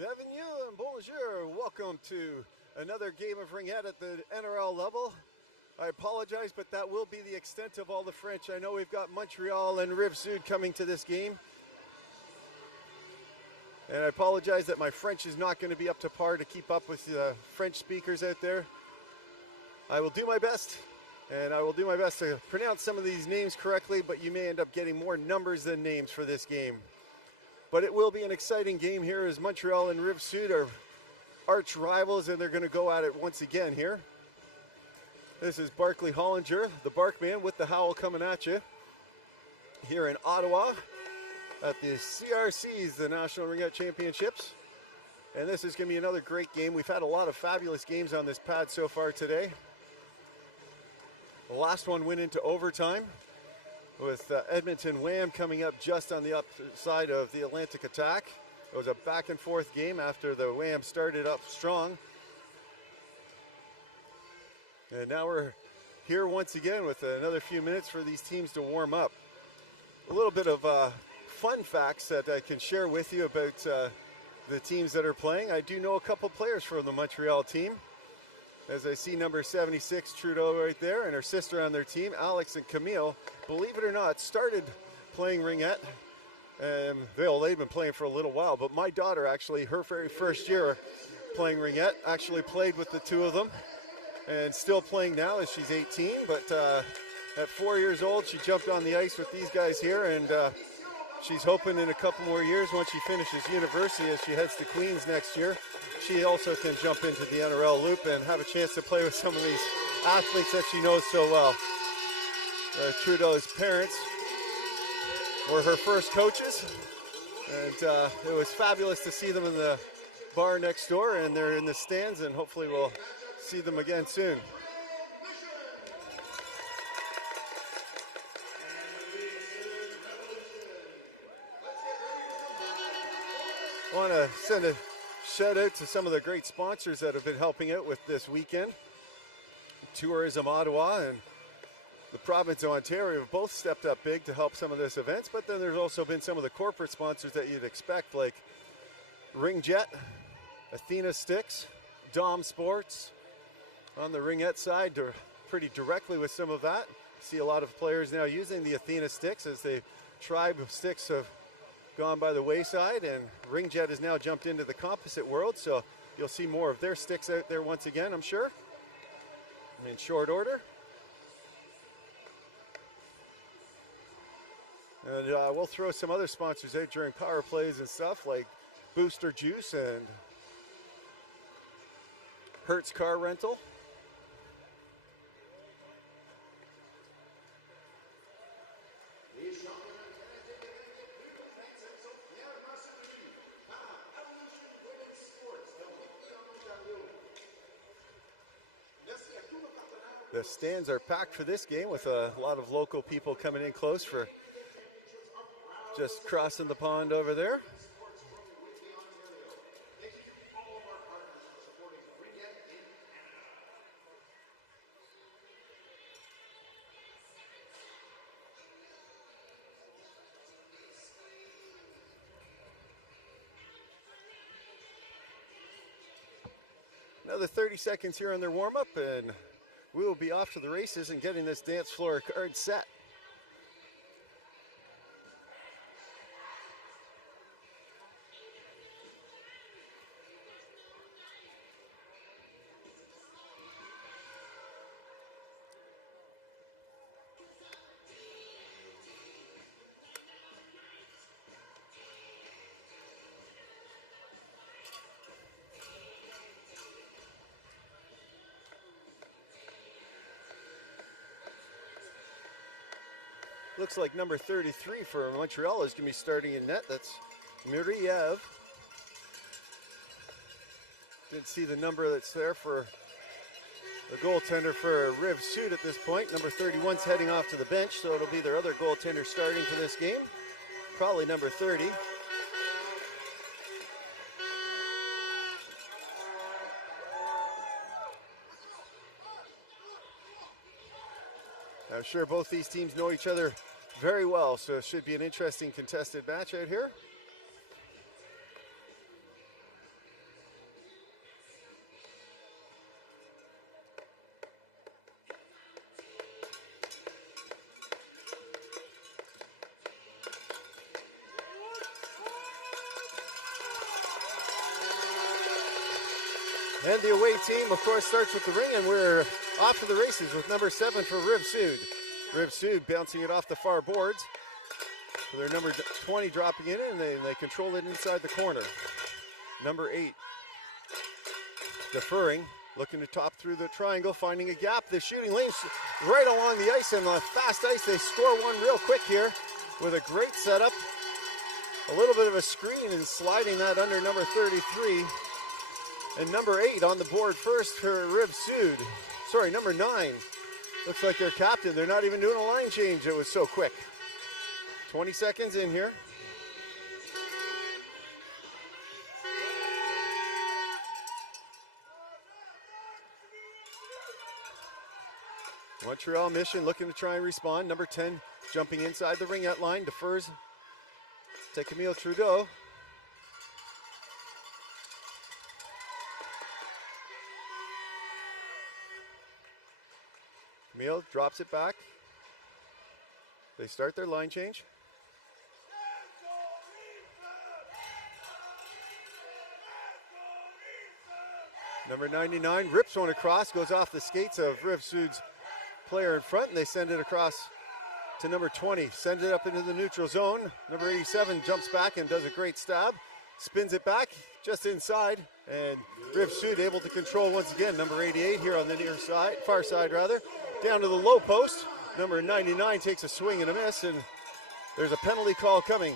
Bienvenue and bonjour. Welcome to another game of ringette at the NRL level. I apologize, but that will be the extent of all the French. I know we've got Montreal and Rive-Sud coming to this game. And I apologize that my French is not going to be up to par to keep up with the French speakers out there. I will do my best, and I will do my best to pronounce some of these names correctly, but you may end up getting more numbers than names for this game. But it will be an exciting game here as Montreal and Rive-Sud are arch rivals, and they're going to go at it once again here. This is Barclay Hollinger, the Barkman, with the howl coming at you here in Ottawa at the CRCs, the National Ringette Championships. And this is going to be another great game. We've had a lot of fabulous games on this pad so far today. The last one went into overtime, with Edmonton Wham coming up just on the upside of the Atlantic attack. It was a back and forth game after the Wham started up strong. And now we're here once again with another few minutes for these teams to warm up. A little bit of fun facts that I can share with you about the teams that are playing. I do know a couple players from the Montreal team. As I see number 76, Trudeau, right there, and her sister on their team, Alex and Camille, believe it or not, started playing ringette. They've been playing for a little while, but my daughter actually, her very first year playing ringette, actually played with the two of them, and still playing now as she's 18, but at 4 years old, she jumped on the ice with these guys here, and she's hoping in a couple more years, once she finishes university, as she heads to Queens next year, she also can jump into the NRL loop and have a chance to play with some of these athletes that she knows so well. Trudeau's parents were her first coaches, and it was fabulous to see them in the bar next door, and they're in the stands, and hopefully we'll see them again soon. I want to send a shout out to some of the great sponsors that have been helping out with this weekend. Tourism Ottawa and the province of Ontario have both stepped up big to help some of this events, but then there's also been some of the corporate sponsors that you'd expect, like Ringjet, Athena Sticks, Dom Sports. On the ringette side, pretty directly with some of that. See a lot of players now using the Athena sticks as the tribe sticks have gone by the wayside, and Ringjet has now jumped into the composite world, so you'll see more of their sticks out there once again, I'm sure, in short order. And we'll throw some other sponsors out during power plays and stuff, like Booster Juice and Hertz Car Rental. The stands are packed for this game, with a lot of local people coming in close for just crossing the pond over there. Another 30 seconds here on their warm-up, and we will be off to the races and getting this dance floor card set. Looks like number 33 for Montreal is going to be starting in net. That's Muriev. Didn't see the number that's there for the goaltender for Rive-Sud at this point. Number 31's heading off to the bench, so it'll be their other goaltender starting for this game. Probably number 30. I'm sure both these teams know each other very well, so it should be an interesting contested match out here. And the away team, of course, starts with the ring, and we're off to the races with number 7 for Rive-Sud. Rive-Sud bouncing it off the far boards. So their number 20 dropping it in, and they control it inside the corner. Number 8 deferring, looking to top through the triangle, finding a gap. The shooting lanes right along the ice, and on fast ice, they score one real quick here with a great setup. A little bit of a screen and sliding that under number 33. And number 8 on the board first for Rive-Sud. Sorry, number 9. Looks like their captain. They're not even doing a line change. It was so quick. 20 seconds in here. Montreal-Mission looking to try and respond. Number 10 jumping inside the ringette line. Defers to Camille Trudeau. Camille drops it back. They start their line change. Number 99 rips one across, goes off the skates of Rive-Sud's player in front, and they send it across to number 20. Sends it up into the neutral zone. Number 87 jumps back and does a great stab. Spins it back just inside, and Rive-Sud able to control once again. Number 88 here on the near side, far side rather. Down to the low post. Number 99 takes a swing and a miss, and there's a penalty call coming.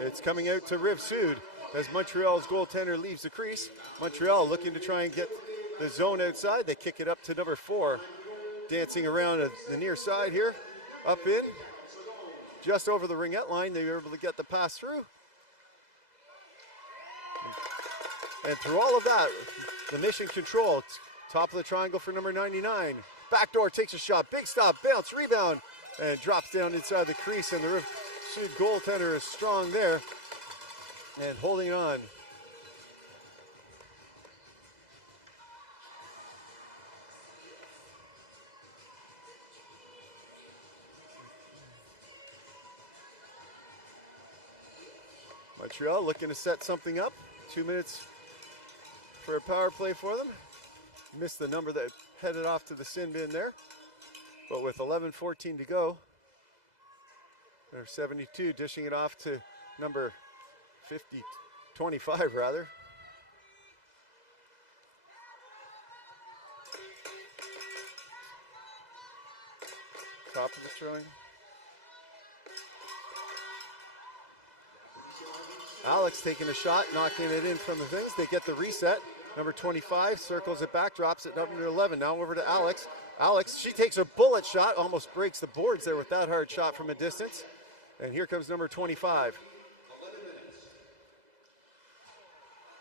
It's coming out to Rive-Sud as Montreal's goaltender leaves the crease. Montreal looking to try and get the zone outside. They kick it up to number 4. Dancing around at the near side here. Up in. Just over the ringette line. They were able to get the pass through. And through all of that, the Mission control. Top of the triangle for number 99. Backdoor takes a shot. Big stop. Bounce. Rebound. And drops down inside the crease. And the Rive-Sud goaltender is strong there. And holding on. Montreal looking to set something up. 2 minutes for a power play for them. Missed the number that headed off to the sin bin there. But with 11:14 to go, they're 72 dishing it off to number 25 rather. Top of the triangle. Alex taking a shot, knocking it in from the things. They get the reset. Number 25 circles it back, drops it up to 11. Now over to Alex. Alex, she takes a bullet shot, almost breaks the boards there with that hard shot from a distance. And here comes number 25.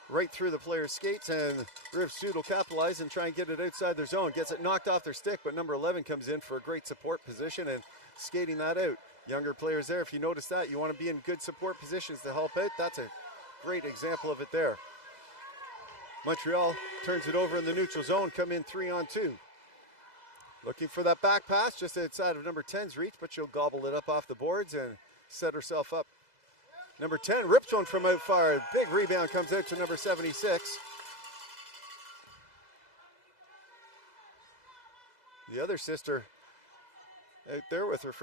Right through the player's skates, and Rive-Sud will capitalize and try and get it outside their zone. Gets it knocked off their stick, but number 11 comes in for a great support position and skating that out. Younger players there, if you notice that, you want to be in good support positions to help out. That's a great example of it there. Montreal turns it over in the neutral zone, come in 3-on-2. Looking for that back pass just outside of number 10's reach, but she'll gobble it up off the boards and set herself up. Number 10 rips one from out far. Big rebound comes out to number 76. The other sister out there with her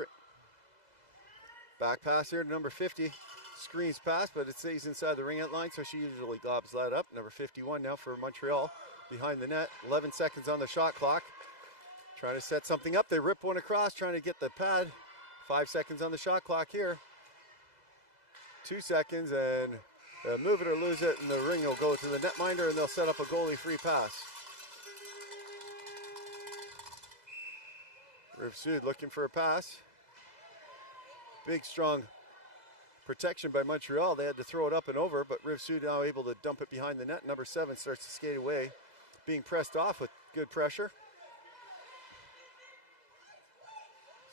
back pass here to number 50. Screens pass, but it stays inside the ringette line, so she usually gobs that up. Number 51 now for Montreal behind the net. 11 seconds on the shot clock. Trying to set something up. They rip one across, trying to get the pad. 5 seconds on the shot clock here. 2 seconds, and move it or lose it, and the ring will go to the netminder, and they'll set up a goalie-free pass. Rive-Sud looking for a pass. Big, strong protection by Montreal. They had to throw it up and over, but Rive-Sud now able to dump it behind the net. Number 7 starts to skate away, being pressed off with good pressure.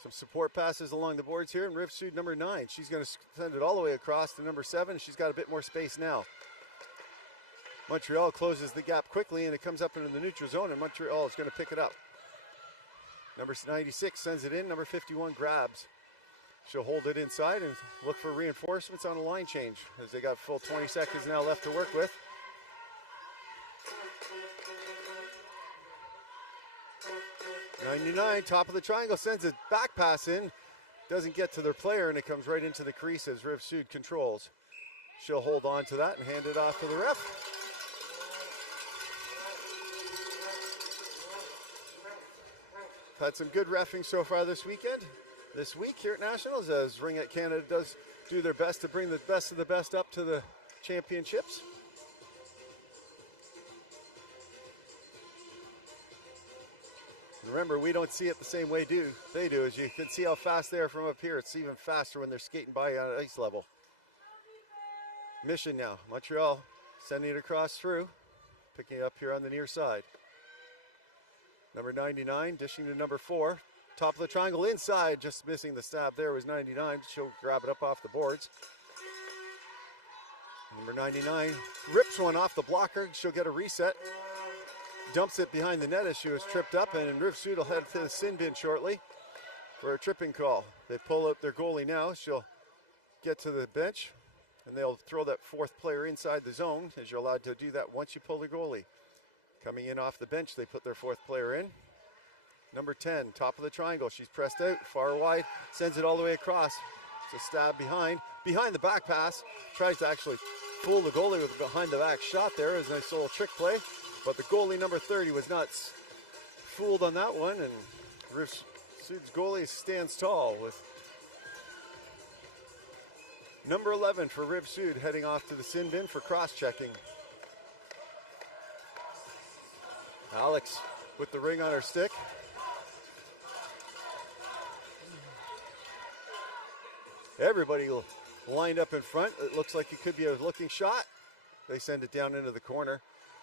Some support passes along the boards here, and Rive-Sud number 9. She's going to send it all the way across to number 7. She's got a bit more space now. Montreal closes the gap quickly, and it comes up into the neutral zone, and Montreal is going to pick it up. Number 96 sends it in. Number 51 grabs. She'll hold it inside and look for reinforcements on a line change, as they got full 20 seconds now left to work with. 99, top of the triangle, sends a back pass in. Doesn't get to their player, and it comes right into the crease as Rive-Sud controls. She'll hold on to that and hand it off to the ref. Had some good reffing so far this week here at Nationals, as Ring at Canada does do their best to bring the best of the best up to the championships. Remember, we don't see it the same way they do. As you can see how fast they are from up here, it's even faster when they're skating by on ice level. Mission now, Montreal sending it across through, picking it up here on the near side. Number 99 dishing to number 4. Top of the triangle inside, just missing the stab there was 99. She'll grab it up off the boards. Number 99 rips one off the blocker. She'll get a reset. Dumps it behind the net as she was tripped up, and Rive-Sud will head to the sin bin shortly for a tripping call. They pull out their goalie now. She'll get to the bench, and they'll throw that 4th player inside the zone, as you're allowed to do that once you pull the goalie. Coming in off the bench, they put their 4th player in. Number 10, top of the triangle. She's pressed out, far wide, sends it all the way across. It's a stab behind the back pass. Tries to actually fool the goalie with a behind the back shot there. As a nice little trick play. But the goalie, number 30, was not fooled on that one. And Rive-Sud's goalie stands tall with number 11 for Rive-Sud heading off to the sin bin for cross-checking. Alex with the ring on her stick. Everybody lined up in front. It looks like it could be a looking shot. They send it down into the corner.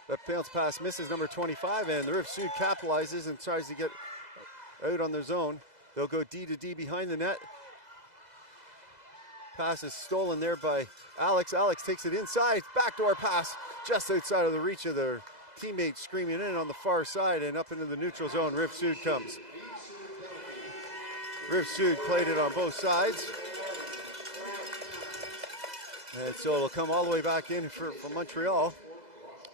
That bounce pass misses number 25, and the Rive-Sud capitalizes and tries to get out on their zone. They'll go D to D behind the net. Pass is stolen there by Alex. Alex takes it inside. Backdoor pass just outside of the reach of their teammate, screaming in on the far side, and up into the neutral zone. Rive-Sud comes. Rive-Sud played it on both sides. And so it'll come all the way back in for Montreal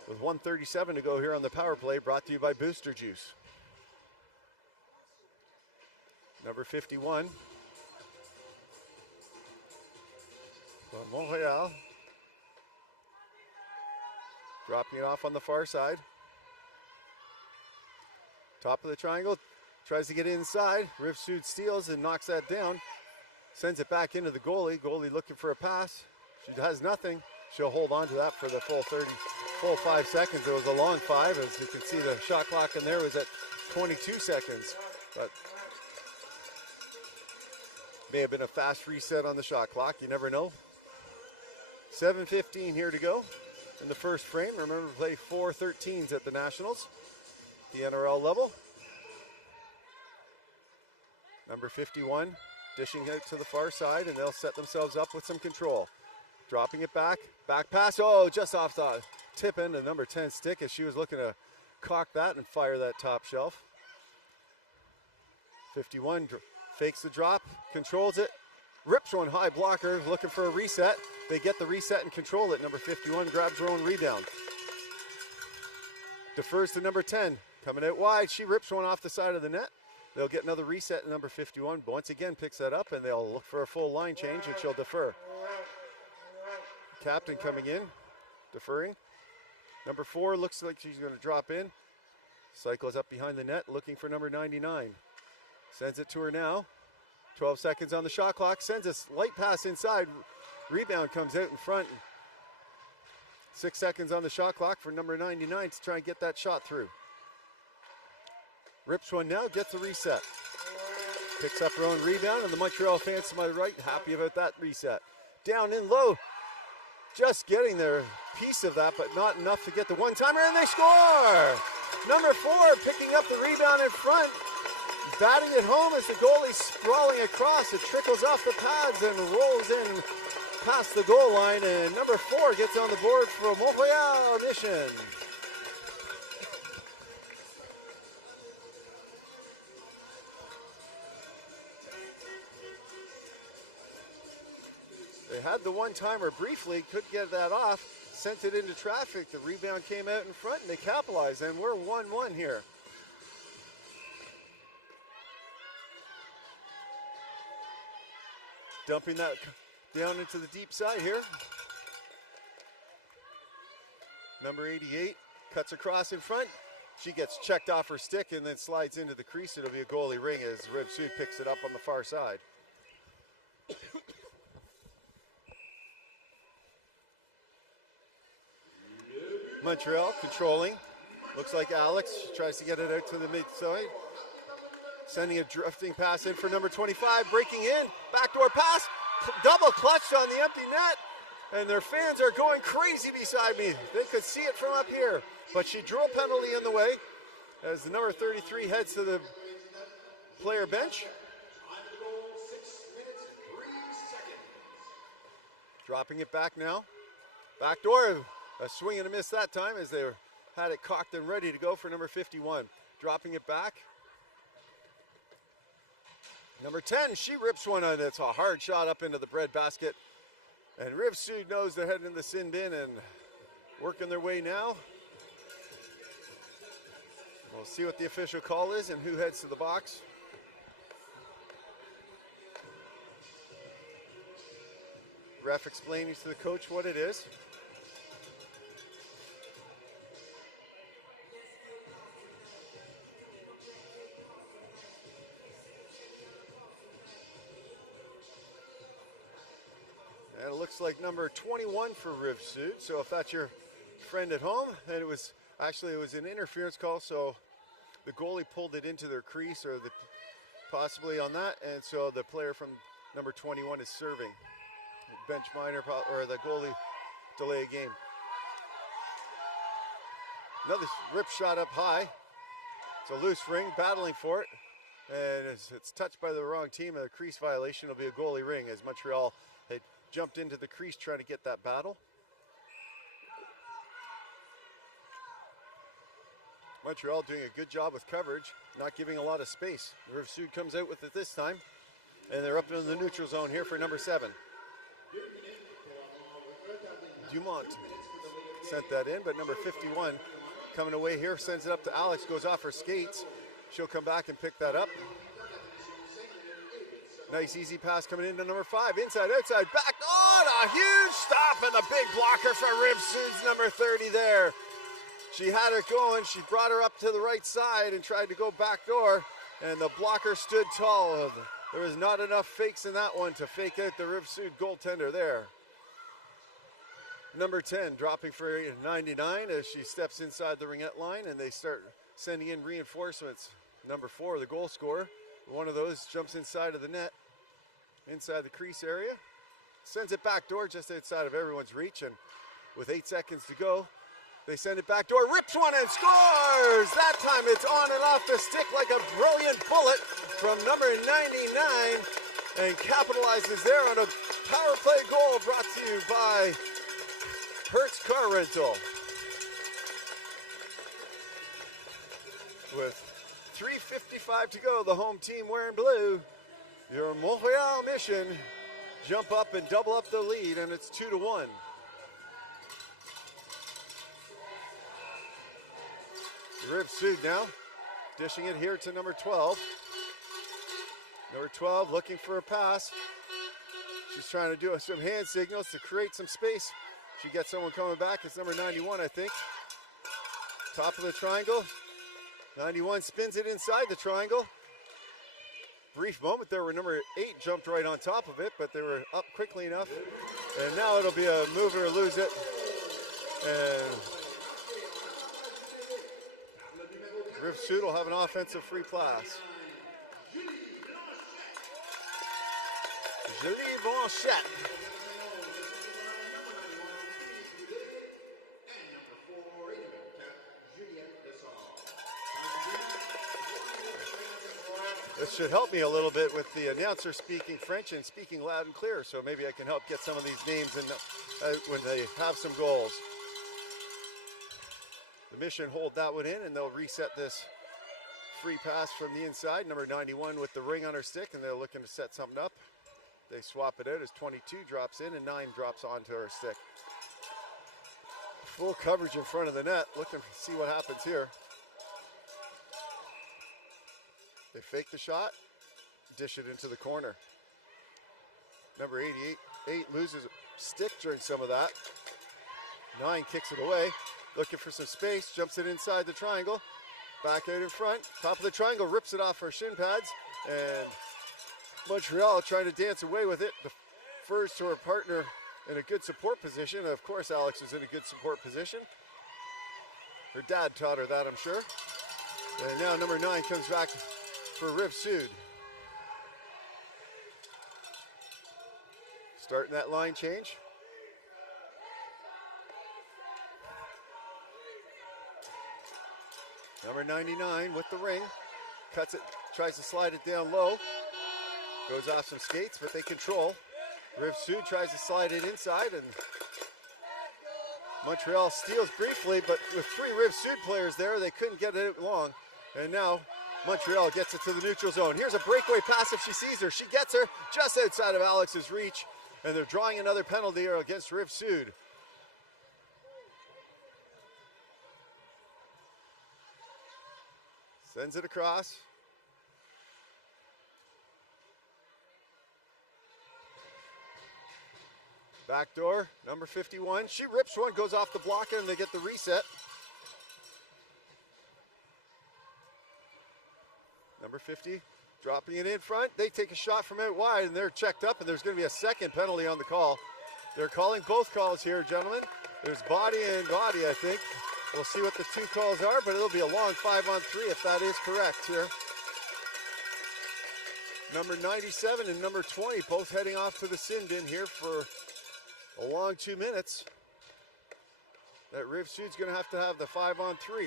with 1:37 to go here on the power play, brought to you by Booster Juice. Number 51 from Montreal. Dropping it off on the far side. Top of the triangle, tries to get inside. Rive-Sud steals and knocks that down. Sends it back into the goalie. Goalie looking for a pass. She has nothing. She'll hold on to that for the full 5 seconds. It was a long 5. As you can see, the shot clock in there was at 22 seconds. But may have been a fast reset on the shot clock. You never know. 7:15 here to go in the first frame. Remember to play 4-13s at the Nationals, the NRL level. Number 51 dishing out to the far side, and they'll set themselves up with some control. Dropping it back. Back pass. Oh, just off the tip end of number 10 stick as she was looking to cock that and fire that top shelf. 51 fakes the drop, controls it, rips one high blocker, looking for a reset. They get the reset and control it. Number 51 grabs her own rebound. Defers to number 10. Coming out wide. She rips one off the side of the net. They'll get another reset. Number 51 once again picks that up, and they'll look for a full line change, and she'll defer. Captain coming in, deferring. Number 4 looks like she's going to drop in. Cycles up behind the net, looking for number 99. Sends it to her now. 12 seconds on the shot clock. Sends a light pass inside. Rebound comes out in front. 6 seconds on the shot clock for number 99 to try and get that shot through. Rips one now, gets a reset. Picks up her own rebound, and the Montreal fans to my right, happy about that reset. Down in low. Just getting their piece of that, but not enough to get the one-timer, and they score! Number 4 picking up the rebound in front. Batting it home as the goalie's sprawling across. It trickles off the pads and rolls in past the goal line, and number 4 gets on the board for Montreal-Mission. They had the one-timer briefly, couldn't get that off, sent it into traffic. The rebound came out in front, and they capitalized, and we're 1-1 here. Dumping that down into the deep side here. Number 88 cuts across in front. She gets checked off her stick and then slides into the crease. It'll be a goalie ring as Rive-Sud picks it up on the far side. Montreal controlling. Looks like Alex tries to get it out to the mid side. Sending a drifting pass in for number 25. Breaking in. Backdoor pass. Double clutched on the empty net. And their fans are going crazy beside me. They could see it from up here. But she drew a penalty in the way as the number 33 heads to the player bench. Dropping it back now. Backdoor. A swing and a miss that time as they had it cocked and ready to go for number 51. Dropping it back. Number 10, she rips one on. It's a hard shot up into the bread basket. And Rive-Sud knows they're heading in the sin bin and working their way now. We'll see what the official call is and who heads to the box. Ref explaining to the coach what it is. And it looks like number 21 for Rive-Sud. So if that's your friend at home, and it was an interference call, so the goalie pulled it into their crease or possibly on that, and so the player from number 21 is serving. Bench minor or the goalie delay a game. Another rip shot up high. It's a loose ring, battling for it, and it's touched by the wrong team. A crease violation will be a goalie ring as Montreal had jumped into the crease trying to get that battle. Montreal doing a good job with coverage, not giving a lot of space. Rive-Sud comes out with it this time, and they're up in the neutral zone here for number 7. Dumont sent that in, but number 51 coming away here, sends it up to Alex, goes off her skates. She'll come back and pick that up. Nice easy pass coming into number 5, inside, outside, back on, a huge stop and a big blocker for Rive-Sud's number 30 there. She had her going, she brought her up to the right side and tried to go back door, and the blocker stood tall. There was not enough fakes in that one to fake out the Rive-Sud goaltender there. Number 10 dropping for 99 as she steps inside the ringette line, and they start sending in reinforcements. Number 4, the goal scorer, one of those jumps inside of the net, inside the crease area, sends it back door just outside of everyone's reach, and with 8 seconds to go, they send it back door, rips one and scores! That time it's on and off the stick like a brilliant bullet from number 99, and capitalizes there on a power play goal brought to you by Hertz Car Rental. With 3:55 to go, the home team wearing blue, your Montreal-Mission, jump up and double up the lead, and it's 2-1. Rive-Sud now, dishing it here to number 12. Number 12 looking for a pass. She's trying to do some hand signals to create some space. She gets someone coming back. It's number 91, I think. Top of the triangle. 91 spins it inside the triangle. Brief moment there where number 8 jumped right on top of it, but they were up quickly enough. And now it'll be a move it or lose it. And Rive-Sud will have an offensive free pass. Julie Blanchette. This should help me a little bit with the announcer speaking French and speaking loud and clear, so maybe I can help get some of these names in when they have some goals. The Mission hold that one in, and they'll reset this free pass from the inside. Number 91 with the ring on her stick, and they're looking to set something up. They swap it out as 22 drops in and 9 drops onto her stick. Full coverage in front of the net, looking to see what happens here. They fake the shot, dish it into the corner. Number 88 loses a stick during some of that. 9 kicks it away. Looking for some space. Jumps it inside the triangle. Back out in front. Top of the triangle. Rips it off her shin pads. And Montreal trying to dance away with it. Defers to her partner in a good support position. Of course, Alex is in a good support position. Her dad taught her that, I'm sure. And now number 9 comes back for Rive-Sud. Starting that line change. Number 99 with the ring. Cuts it, tries to slide it down low. Goes off some skates, but they control. Rive-Sud tries to slide it inside, and Montreal steals briefly, but with 3 Rive-Sud players there, they couldn't get it long. And now Montreal gets it to the neutral zone. Here's a breakaway pass if she sees her. She gets her just outside of Alex's reach, and they're drawing another penalty here against Rive-Sud. Sends it across. Backdoor, number 51. She rips one, goes off the block, and they get the reset. Number 50, dropping it in front. They take a shot from out wide, and they're checked up, and there's going to be a second penalty on the call. They're calling both calls here, gentlemen. There's body and body, I think. We'll see what the 2 calls are, but it'll be a long 5-on-3 if that is correct here. Number 97 and number 20 both heading off to the sin bin here for a long 2 minutes. That Rive-Sud's going to have the 5-on-3.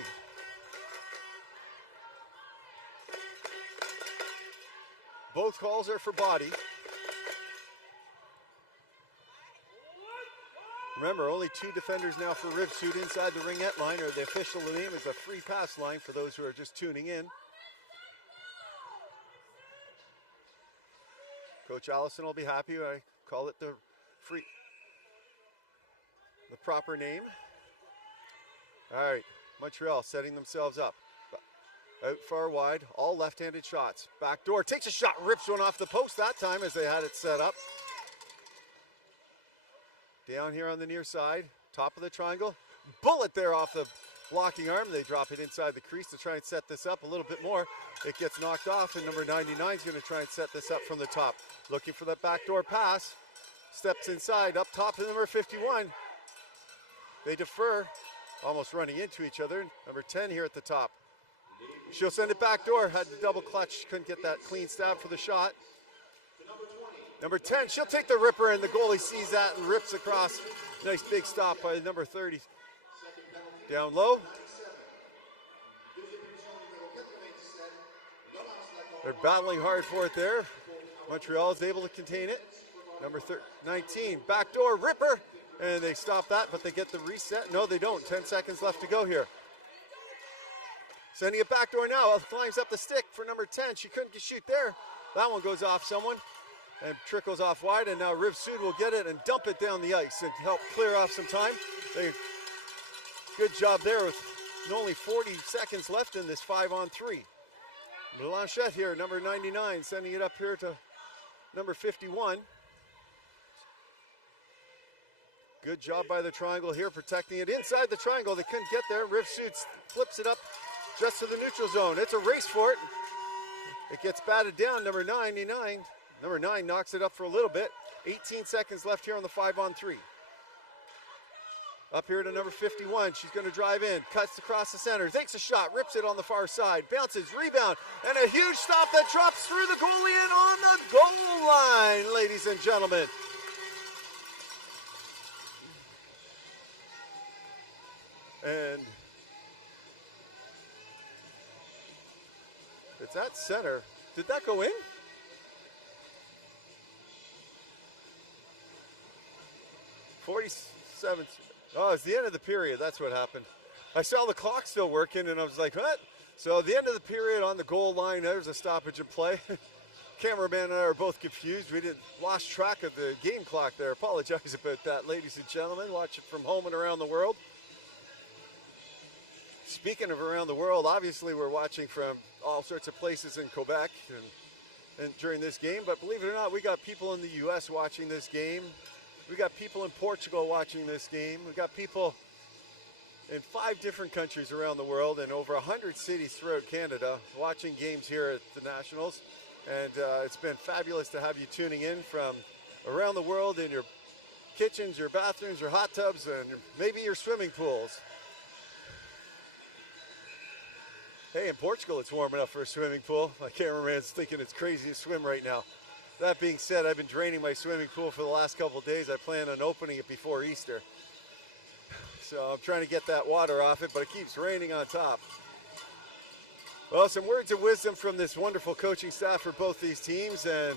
Both calls are for body. Remember, only 2 defenders now for Rive-Sud inside the ringette line, or the official name is a free pass line for those who are just tuning in. Coach Allison will be happy when I call it the proper name. All right, Montreal setting themselves up. Out far wide, all left-handed shots. Back door, takes a shot, rips one off the post that time as they had it set up. Down here on the near side, top of the triangle. Bullet there off the blocking arm. They drop it inside the crease to try and set this up a little bit more. It gets knocked off, and number 99 is going to try and set this up from the top. Looking for that backdoor pass. Steps inside, up top to number 51. They defer, almost running into each other. Number 10 here at the top. She'll send it back door. Had the double clutch, couldn't get that clean stab for the shot. Number 10, she'll take the ripper, and the goalie sees that and rips across. Nice big stop by number 30. Down low. They're battling hard for it there. Montreal is able to contain it. Number 19, backdoor ripper, and they stop that, but they get the reset. No, they don't. 10 seconds left to go here. Sending it backdoor now. Climbs up the stick for number 10. She couldn't shoot there. That one goes off someone and trickles off wide, and now Rive-Sud will get it and dump it down the ice and help clear off some time. Good job there with only 40 seconds left in this 5-on-3. Blanchette here, number 99, sending it up here to number 51. Good job by the triangle here, protecting it inside the triangle. They couldn't get there. Rive-Sud flips it up just to the neutral zone. It's a race for it. It gets batted down, number 99. Number 9 knocks it up for a little bit. 18 seconds left here on the 5-on-3. Up here to number 51. She's going to drive in. Cuts across the center. Takes a shot. Rips it on the far side. Bounces. Rebound. And a huge stop that drops through the goalie and on the goal line, ladies and gentlemen. And it's at center. Did that go in? Oh, it's the end of the period. That's what happened. I saw the clock still working, and I was like, what? So the end of the period on the goal line, there's a stoppage in play. Cameraman and I are both confused. We lost track of the game clock there. Apologize about that, ladies and gentlemen. Watch it from home and around the world. Speaking of around the world, obviously we're watching from all sorts of places in Quebec and during this game, but believe it or not, we got people in the U.S. watching this game. We got people in Portugal watching this game. We got people in 5 different countries around the world and over 100 cities throughout Canada watching games here at the Nationals. And it's been fabulous to have you tuning in from around the world in your kitchens, your bathrooms, your hot tubs, and maybe your swimming pools. Hey, in Portugal, it's warm enough for a swimming pool. My cameraman's thinking it's crazy to swim right now. That being said, I've been draining my swimming pool for the last couple of days. I plan on opening it before Easter. So I'm trying to get that water off it, but it keeps raining on top. Well, some words of wisdom from this wonderful coaching staff for both these teams, and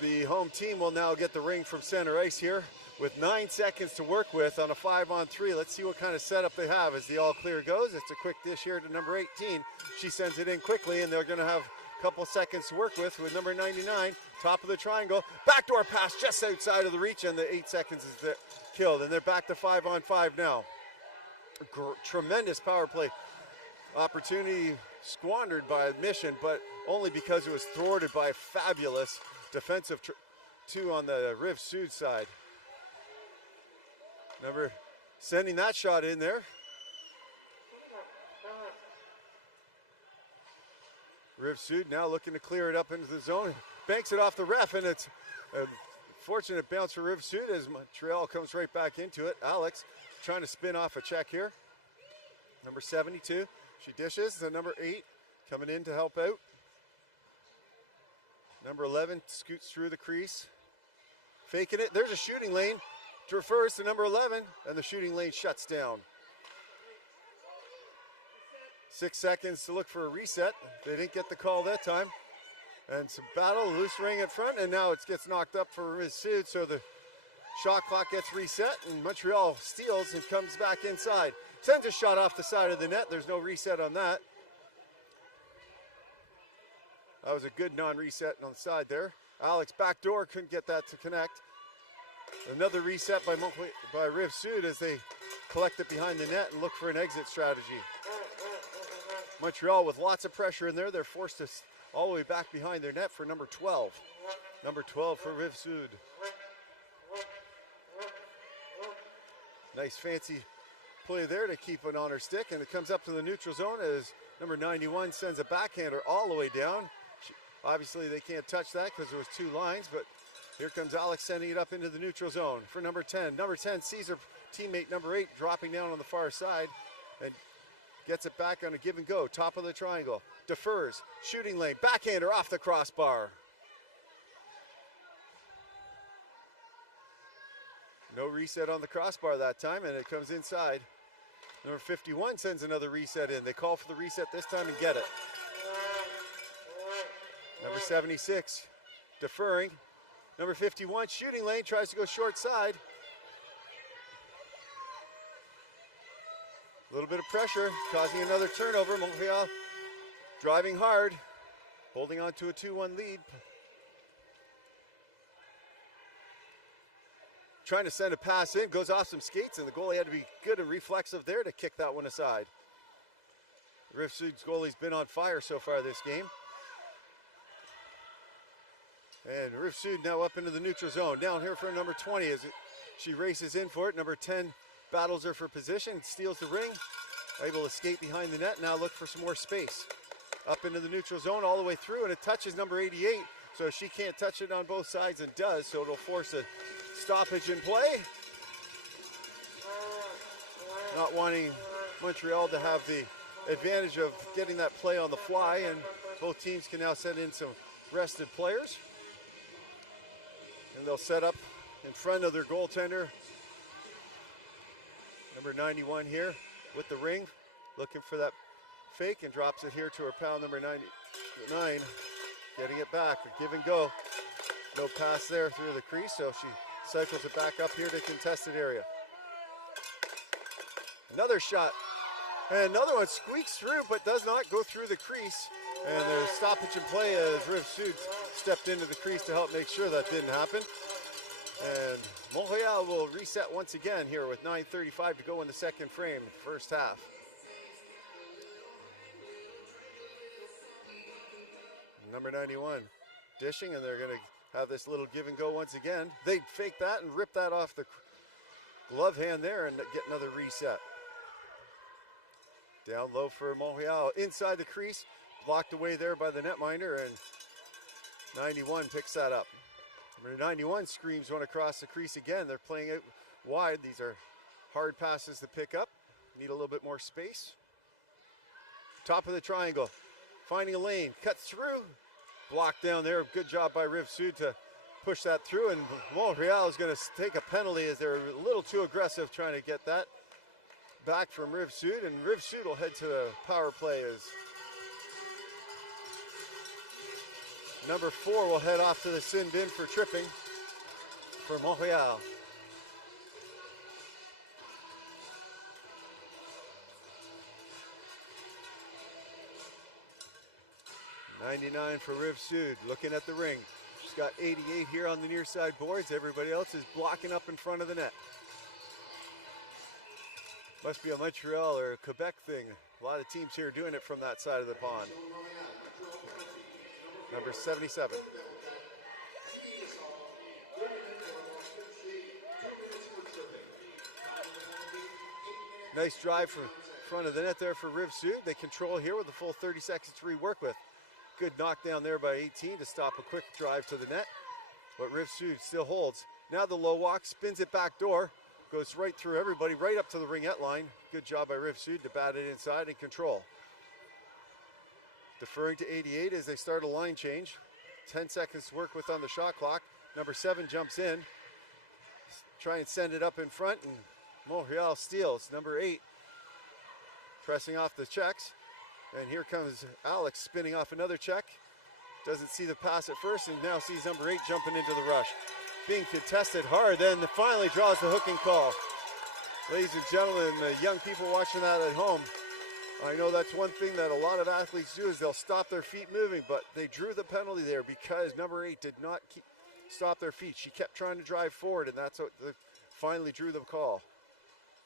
the home team will now get the ring from center ice here with 9 seconds to work with on a 5-on-3. Let's see what kind of setup they have as the all clear goes. It's a quick dish here to number 18. She sends it in quickly, and they're going to have a couple seconds to work with number 99, top of the triangle. Backdoor pass just outside of the reach, and the 8 seconds is killed, and they're back to 5-on-5 now. Tremendous power play opportunity squandered by Mission, but only because it was thwarted by a fabulous defensive 2 on the Rive-Sud side. Number sending that shot in there. Rive-Sud now looking to clear it up into the zone. Banks it off the ref, and it's a fortunate bounce for Rive-Sud as Montreal comes right back into it. Alex trying to spin off a check here. Number 72, she dishes. The number 8 coming in to help out. Number 11 scoots through the crease. Faking it. There's a shooting lane. Refers to number 11, and the shooting lane shuts down. 6 seconds to look for a reset. They didn't get the call that time. And some battle, loose ring in front, and now it gets knocked up for Rive-Sud, so the shot clock gets reset, and Montreal steals and comes back inside. Sends a shot off the side of the net. There's no reset on that. That was a good non-reset on the side there. Alex backdoor couldn't get that to connect. Another reset by Rive-Sud as they collect it behind the net and look for an exit strategy. Montreal with lots of pressure in there. They're forced to all the way back behind their net for number 12. Number 12 for Rive-Sud. Nice fancy play there to keep it on her stick, and it comes up to the neutral zone as number 91 sends a backhander all the way down. Obviously they can't touch that because there was 2 lines, but here comes Alex sending it up into the neutral zone for number 10. Number 10 sees her teammate number 8 dropping down on the far side and gets it back on a give and go. Top of the triangle. Defers. Shooting lane. Backhander off the crossbar. No reset on the crossbar that time, and it comes inside. Number 51 sends another reset in. They call for the reset this time and get it. Number 76 deferring. Number 51, shooting lane, tries to go short side. A little bit of pressure, causing another turnover. Montreal driving hard, holding on to a 2-1 lead. Trying to send a pass in, goes off some skates, and the goalie had to be good and reflexive there to kick that one aside. Rive-Sud's goalie's been on fire so far this game. And Rive-Sud now up into the neutral zone. Down here for number 20 as she races in for it. Number 10 battles her for position, steals the ring. Able to skate behind the net, now look for some more space. Up into the neutral zone all the way through, and it touches number 88. So she can't touch it on both sides and does, so it'll force a stoppage in play. Not wanting Montreal to have the advantage of getting that play on the fly, and both teams can now send in some rested players. And they'll set up in front of their goaltender. Number 91 here with the ring, looking for that fake, and drops it here to her pal number 99. Getting it back, a give and go. No pass there through the crease, so she cycles it back up here to contested area. Another shot, and another one squeaks through but does not go through the crease. And there's stoppage in play as Rive-Sud stepped into the crease to help make sure that didn't happen. And Montreal will reset once again here with 9:35 to go in the second frame, first half. Number 91 dishing, and they're going to have this little give and go once again. They fake that and rip that off the glove hand there and get another reset. Down low for Montreal, inside the crease, blocked away there by the netminder, and 91 picks that up. Number 91 screams one across the crease again. They're playing it wide. These are hard passes to pick up. Need a little bit more space. Top of the triangle, finding a lane, cuts through, blocked down there. Good job by Rive-Sud to push that through, and Montreal is going to take a penalty as they're a little too aggressive trying to get that back from Rive-Sud, and Rive-Sud will head to the power play as number 4 will head off to the sin bin for tripping for Montreal. '99 for Rive-Sud, looking at the ring. She's got 88 here on the near side boards. Everybody else is blocking up in front of the net. Must be a Montreal or a Quebec thing. A lot of teams here doing it from that side of the pond. Number 77. Nice drive from front of the net there for Rive-Sud. They control here with a full 30 seconds to rework with. Good knockdown there by 18 to stop a quick drive to the net. But Rive-Sud still holds. Now the low walk, spins it back door. Goes right through everybody, right up to the ringette line. Good job by Rive-Sud to bat it inside and control. Deferring to 88 as they start a line change. 10 seconds to work with on the shot clock. Number 7 jumps in. Try and send it up in front, and Montreal steals. Number 8 pressing off the checks. And here comes Alex spinning off another check. Doesn't see the pass at first, and now sees number 8 jumping into the rush. Being contested hard, then finally draws the hooking call. Ladies and gentlemen, the young people watching that at home, I know that's one thing that a lot of athletes do is they'll stop their feet moving, but they drew the penalty there because number 8 did not stop their feet. She kept trying to drive forward, and that's what finally drew the call.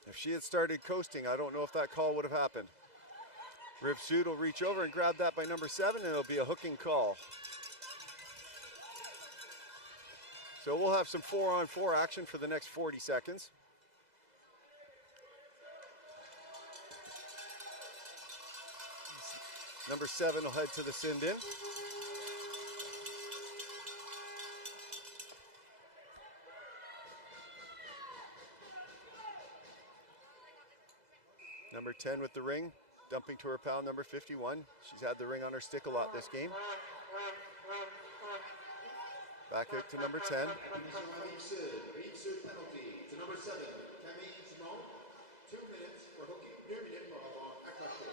If she had started coasting, I don't know if that call would have happened. Rive-Sud will reach over and grab that by number 7, and it'll be a hooking call. So we'll have some 4-on-4 action for the next 40 seconds. Number 7 will head to the sin bin. Number 10 with the ring, dumping to her pal, number 51. She's had the ring on her stick a lot this game. Back out to number 10. To number 7, 2 minutes for hooking, 2 minutes pour avoir accroché.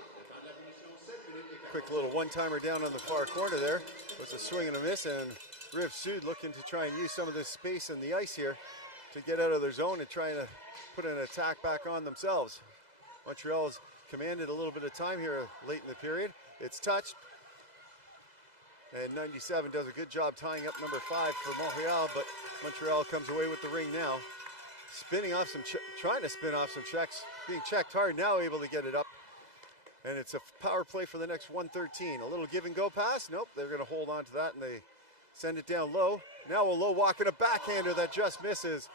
Quick little one-timer down on the far corner there. Was a swing and a miss, and Rive-Sud looking to try and use some of this space in the ice here to get out of their zone and trying to put an attack back on themselves. Montreal's commanded a little bit of time here late in the period. It's touched, and 97 does a good job tying up number 5 for Montreal, but Montreal comes away with the ring now. Spinning off some, trying to spin off some checks, being checked hard, now able to get it up. And it's a power play for the next 113. A little give and go pass. Nope, they're going to hold on to that, and they send it down low. Now a low walk and a backhander that just misses.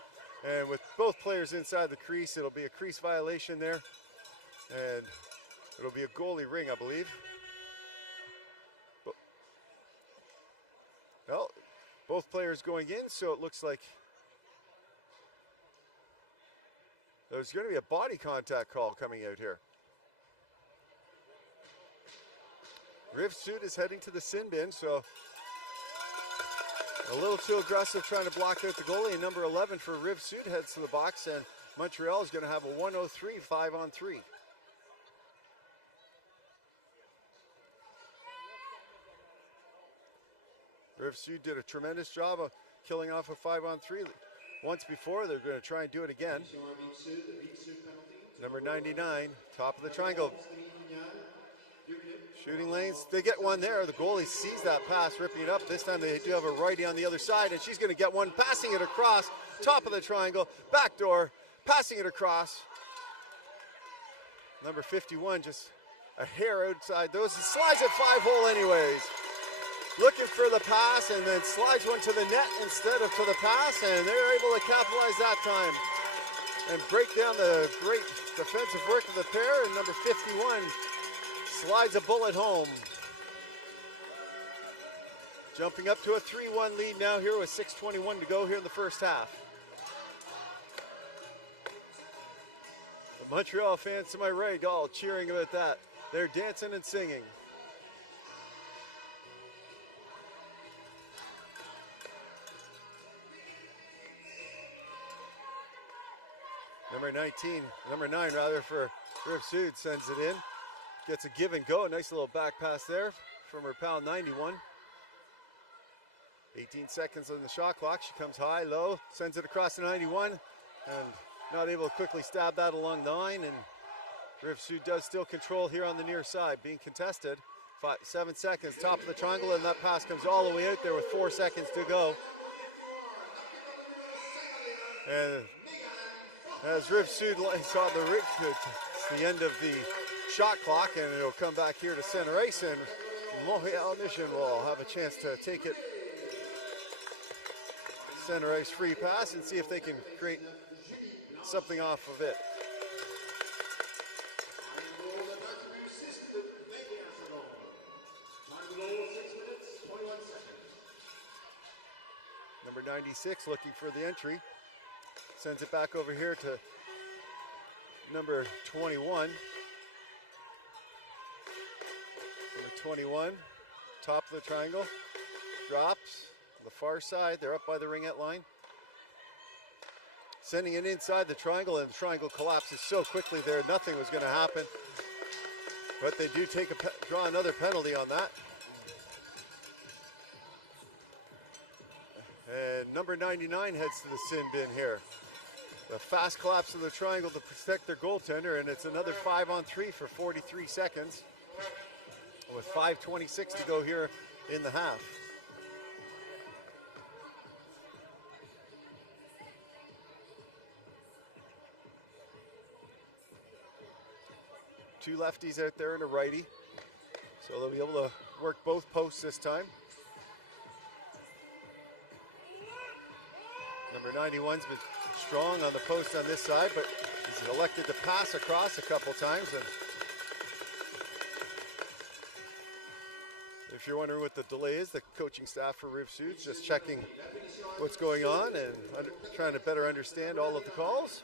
And with both players inside the crease, it'll be a crease violation there. And it'll be a goalie ring, I believe. Well, both players going in, so it looks like there's going to be a body contact call coming out here. Rive-Sud is heading to the sin bin, so a little too aggressive trying to block out the goalie. And number 11 for Rive-Sud heads to the box, and Montreal is going to have a 103 5-on-3. Rive-Sud did a tremendous job of killing off a 5-on-3 once before. They're going to try and do it again. Number 99, top of the triangle. Shooting lanes, they get one there. The goalie sees that pass, ripping it up. This time they do have a righty on the other side, and she's going to get one, passing it across, top of the triangle, back door, passing it across. Number 51, just a hair outside those. It slides at 5-hole anyways. looking for the pass and then slides one to the net instead of to the pass, and they're able to capitalize that time and break down the great defensive work of the pair, and number 51 slides a bullet home. Jumping up to a 3-1 lead now here with 6:21 to go here in the first half. The Montreal fans to my right all cheering about that. They're dancing and singing. Number 9 rather, for Rive-Sud sends it in. Gets a give and go, a nice little back pass there from her pal 91. 18 seconds on the shot clock. She comes high, low, sends it across to 91, and not able to quickly stab that along the line, and Rive-Sud does still control here on the near side, being contested. 7 seconds, top of the triangle, and that pass comes all the way out there with 4 seconds to go. And as Rive-Sud saw the Rink, it's the end of the shot clock, and it'll come back here to center ice, and Montreal-Mission will have a chance to take it center ice free pass and see if they can create something off of it. Number 96 looking for the entry. Sends it back over here to number 21. Number 21, top of the triangle, drops. The far side, they're up by the ringette line. Sending it inside the triangle, and the triangle collapses so quickly there, nothing was going to happen. But they do draw another penalty on that. And number 99 heads to the sin bin here. The fast collapse of the triangle to protect their goaltender, and it's another 5-on-3 for 43 seconds with 5:26 to go here in the half. Two lefties out there and a righty, so they'll be able to work both posts this time. Number 91's been strong on the post on this side, but he's elected to pass across a couple times. And if you're wondering what the delay is, the coaching staff for Rive-Sud's just checking what's going on and trying to better understand all of the calls.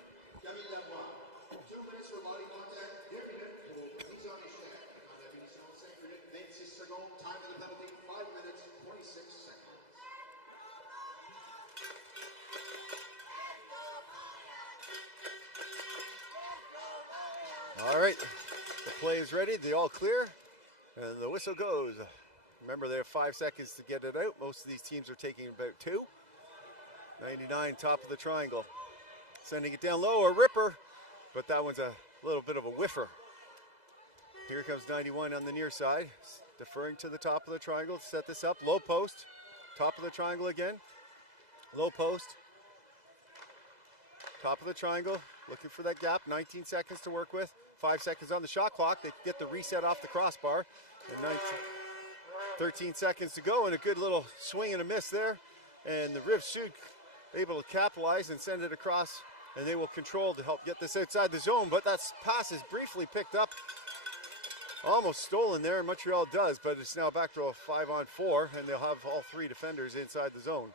All right, the play is ready, the all clear, and the whistle goes. Remember, they have 5 seconds to get it out. Most of these teams are taking about 2. 99, top of the triangle. Sending it down low, a ripper, but that one's a little bit of a whiffer. Here comes 91 on the near side, deferring to the top of the triangle to set this up. Low post, top of the triangle again. Low post, top of the triangle, looking for that gap. 19 seconds to work with. 5 seconds on the shot clock. They get the reset off the crossbar. And 13 seconds to go, and a good little swing and a miss there. And the Rive-Sud able to capitalize and send it across, and they will control to help get this outside the zone. But that pass is briefly picked up. Almost stolen there, and Montreal does, but it's now back to a 5-on-4, and they'll have all 3 defenders inside the zone.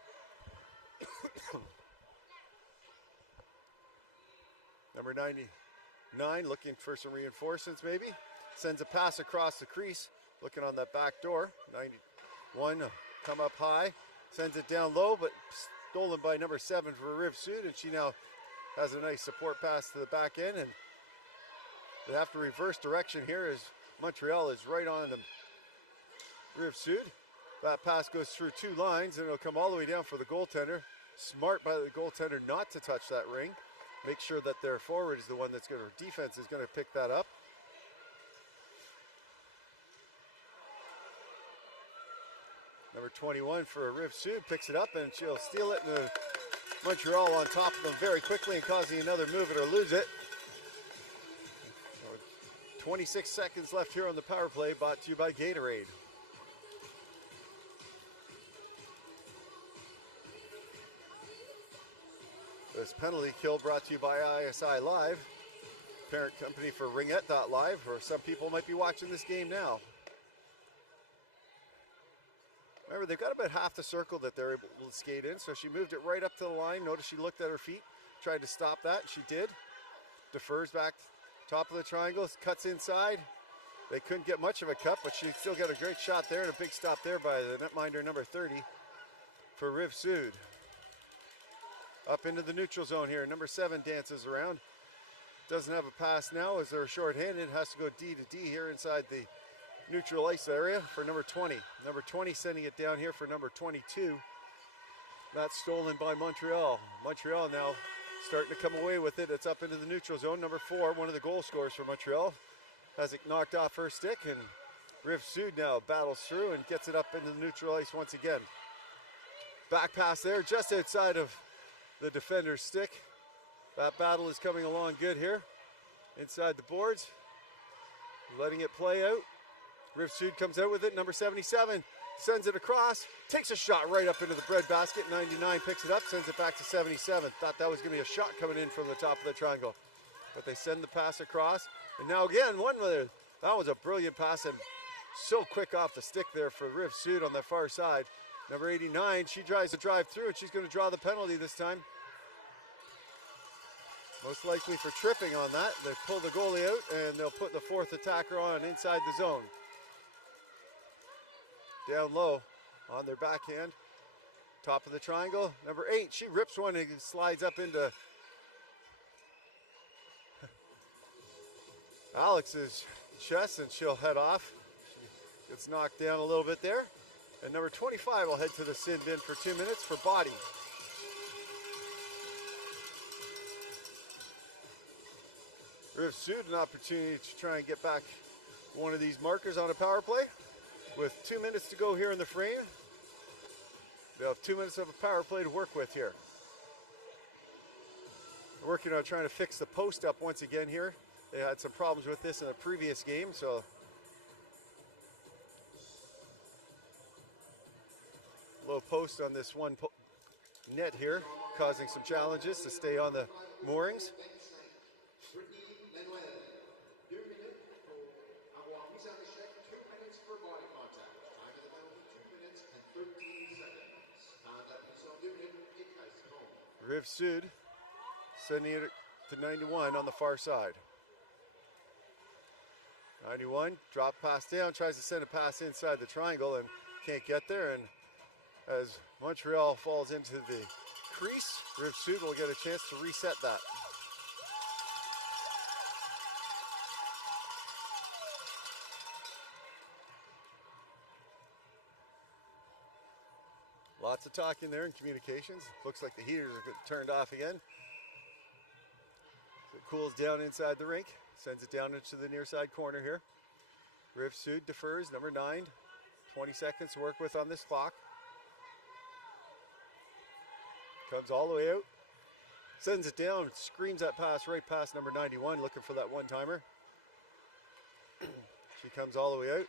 Number 99 looking for some reinforcements maybe. Sends a pass across the crease, looking on that back door. 91 come up high, sends it down low, but stolen by number 7 for Rive-Sud, and she now has a nice support pass to the back end, and they have to reverse direction here as Montreal is right on the Rive-Sud. That pass goes through 2 lines, and it'll come all the way down for the goaltender. Smart by the goaltender not to touch that ring. Make sure that their forward is the one that's going to, defense is going to pick that up. Number 21 for Rive-Sud picks it up, and she'll steal it, and Montreal on top of them very quickly and causing another move it or lose it. 26 seconds left here on the power play, brought to you by Gatorade. This penalty kill brought to you by ISI Live, parent company for Ringette.live, where some people might be watching this game now. Remember, they've got about half the circle that they're able to skate in, so she moved it right up to the line. Notice she looked at her feet, tried to stop that. She did. Defers back, top of the triangle, cuts inside. They couldn't get much of a cut, but she still got a great shot there and a big stop there by the netminder number 30 for Rive-Sud. Up into the neutral zone here. Number 7 dances around. Doesn't have a pass now as they're short-handed. Has to go D to D here inside the neutral ice area for number 20. Number 20 sending it down here for number 22. That's stolen by Montreal. Montreal now starting to come away with it. It's up into the neutral zone. Number 4, one of the goal scorers for Montreal, has it knocked off her stick, and Rive-Sud now battles through and gets it up into the neutral ice once again. Back pass there just outside of the defender's stick. That battle is coming along good here inside the boards, letting it play out. Rive-Sud comes out with it. Number 77 sends it across, takes a shot right up into the bread basket. 99 picks it up, sends it back to 77. Thought that was going to be a shot coming in from the top of the triangle, but they send the pass across. And now again, that was a brilliant pass and so quick off the stick there for Rive-Sud on the far side. Number 89, she tries to drive through, and she's going to draw the penalty this time. Most likely for tripping on that. They pull the goalie out, and they'll put the 4th attacker on inside the zone. Down low on their backhand. Top of the triangle. Number 8, she rips one and slides up into Alex's chest, and she'll head off. She gets knocked down a little bit there. And number 25 will head to the sin bin for 2 minutes for body. Rive-Sud an opportunity to try and get back one of these markers on a power play. With 2 minutes to go here in the frame, they'll have 2 minutes of a power play to work with here. They're working on trying to fix the post up once again here. They had some problems with this in the previous game, so low post on this one net here, causing some challenges to stay on the moorings. Rive-Sud sending it to 91 on the far side. 91, drop pass down, tries to send a pass inside the triangle and can't get there. And as Montreal falls into the crease, Rive-Sud will get a chance to reset that. Lots of talking there in communications. Looks like the heaters are turned off again. So it cools down inside the rink. Sends it down into the near side corner here. Rive-Sud defers, number 9. 20 seconds to work with on this clock. Comes all the way out. Sends it down, screams that pass right past number 91, looking for that one-timer. She comes all the way out.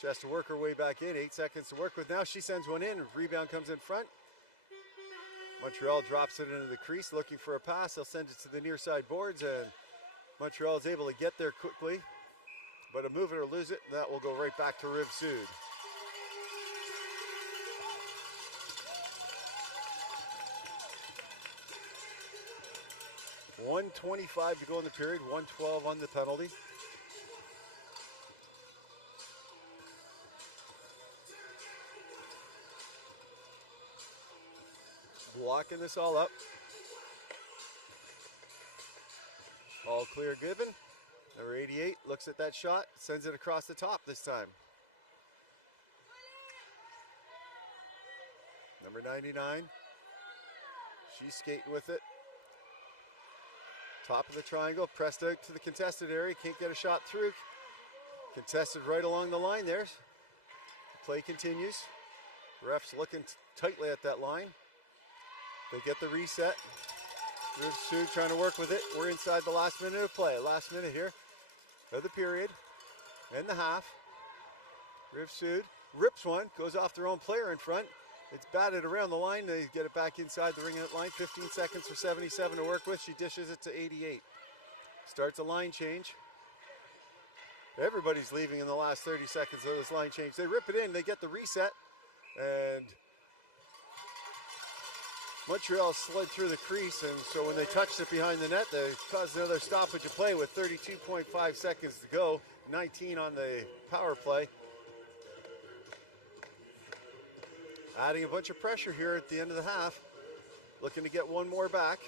She has to work her way back in. 8 seconds to work with now. She sends one in. Rebound comes in front. Montreal drops it into the crease looking for a pass. They'll send it to the near side boards, and Montreal is able to get there quickly. But a move it or lose it, and that will go right back to Rive-Sud. .125 to go in the period. 112 on the penalty. Blocking this all up. All clear given. Number 88 looks at that shot, sends it across the top this time. Number 99. She's skating with it. Top of the triangle, pressed out to the contested area. Can't get a shot through. Contested right along the line there. The play continues. Refs looking tightly at that line. They get the reset. Rive-Sud trying to work with it. We're inside the last minute of play. Last minute here of the period and the half. Rive-Sud rips one, goes off their own player in front. It's batted around the line. They get it back inside the ring out line. 15 seconds for 77 to work with. She dishes it to 88. Starts a line change. Everybody's leaving in the last 30 seconds of this line change. They rip it in. They get the reset. And Montreal slid through the crease. And so when they touched it behind the net, they caused another stoppage of play with 32.5 seconds to go. 19 on the power play. Adding a bunch of pressure here at the end of the half. Looking to get one more back.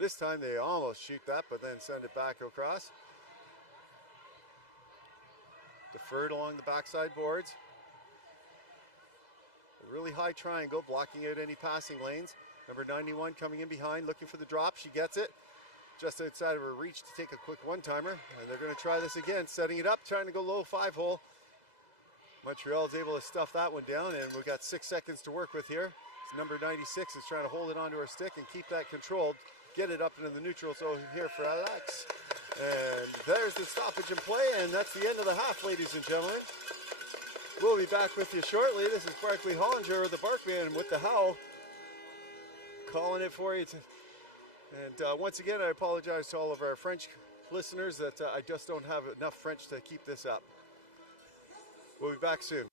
This time they almost shoot that, but then send it back across. Deferred along the backside boards. A really high triangle, blocking out any passing lanes. Number 91 coming in behind, looking for the drop. She gets it. Just outside of her reach to take a quick one-timer. And they're going to try this again, setting it up, trying to go low 5-hole. Montreal's able to stuff that one down, and we've got 6 seconds to work with here. Number 96 is trying to hold it onto her stick and keep that controlled. Get it up into the neutral zone here for Alex. And there's the stoppage in play, and that's the end of the half, ladies and gentlemen. We'll be back with you shortly. This is Barkley Hollinger, the Barkman with the How. Calling it for you. And once again, I apologize to all of our French listeners that I just don't have enough French to keep this up. We'll be back soon.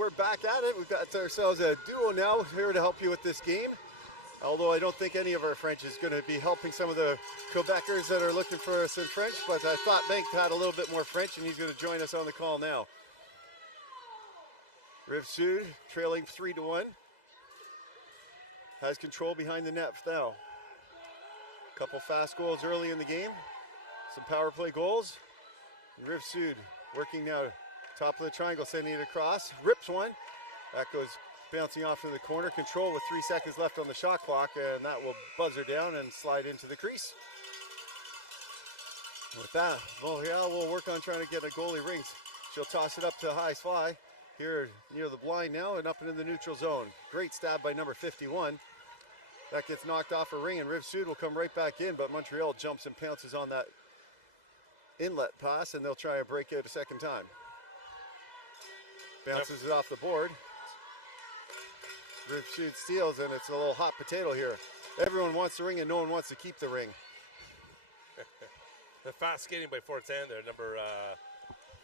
we're back at it. We've got ourselves a duo now here to help you with this game. Although I don't think any of our French is going to be helping some of the Quebecers that are looking for us in French, but I thought Bank had a little bit more French, and he's going to join us on the call now. Rive-Sud trailing 3-1. Has control behind the net now. Couple fast goals early in the game. Some power play goals. Rive-Sud working now. Top of the triangle, sending it across. Rips one. That goes bouncing off in the corner. Control with 3 seconds left on the shot clock, and that will buzzer down and slide into the crease. With that, Montreal will work on trying to get a goalie. Rink. She'll toss it up to high fly. Here near the blind now and up into the neutral zone. Great stab by number 51. That gets knocked off a ring, and Rive-Sud will come right back in, but Montreal jumps and pounces on that inlet pass, and they'll try a break out a second time. Bounces it off the board. Rive-Sud steals, and it's a little hot potato here. Everyone wants the ring, and no one wants to keep the ring. The fast skating by Fortin there, number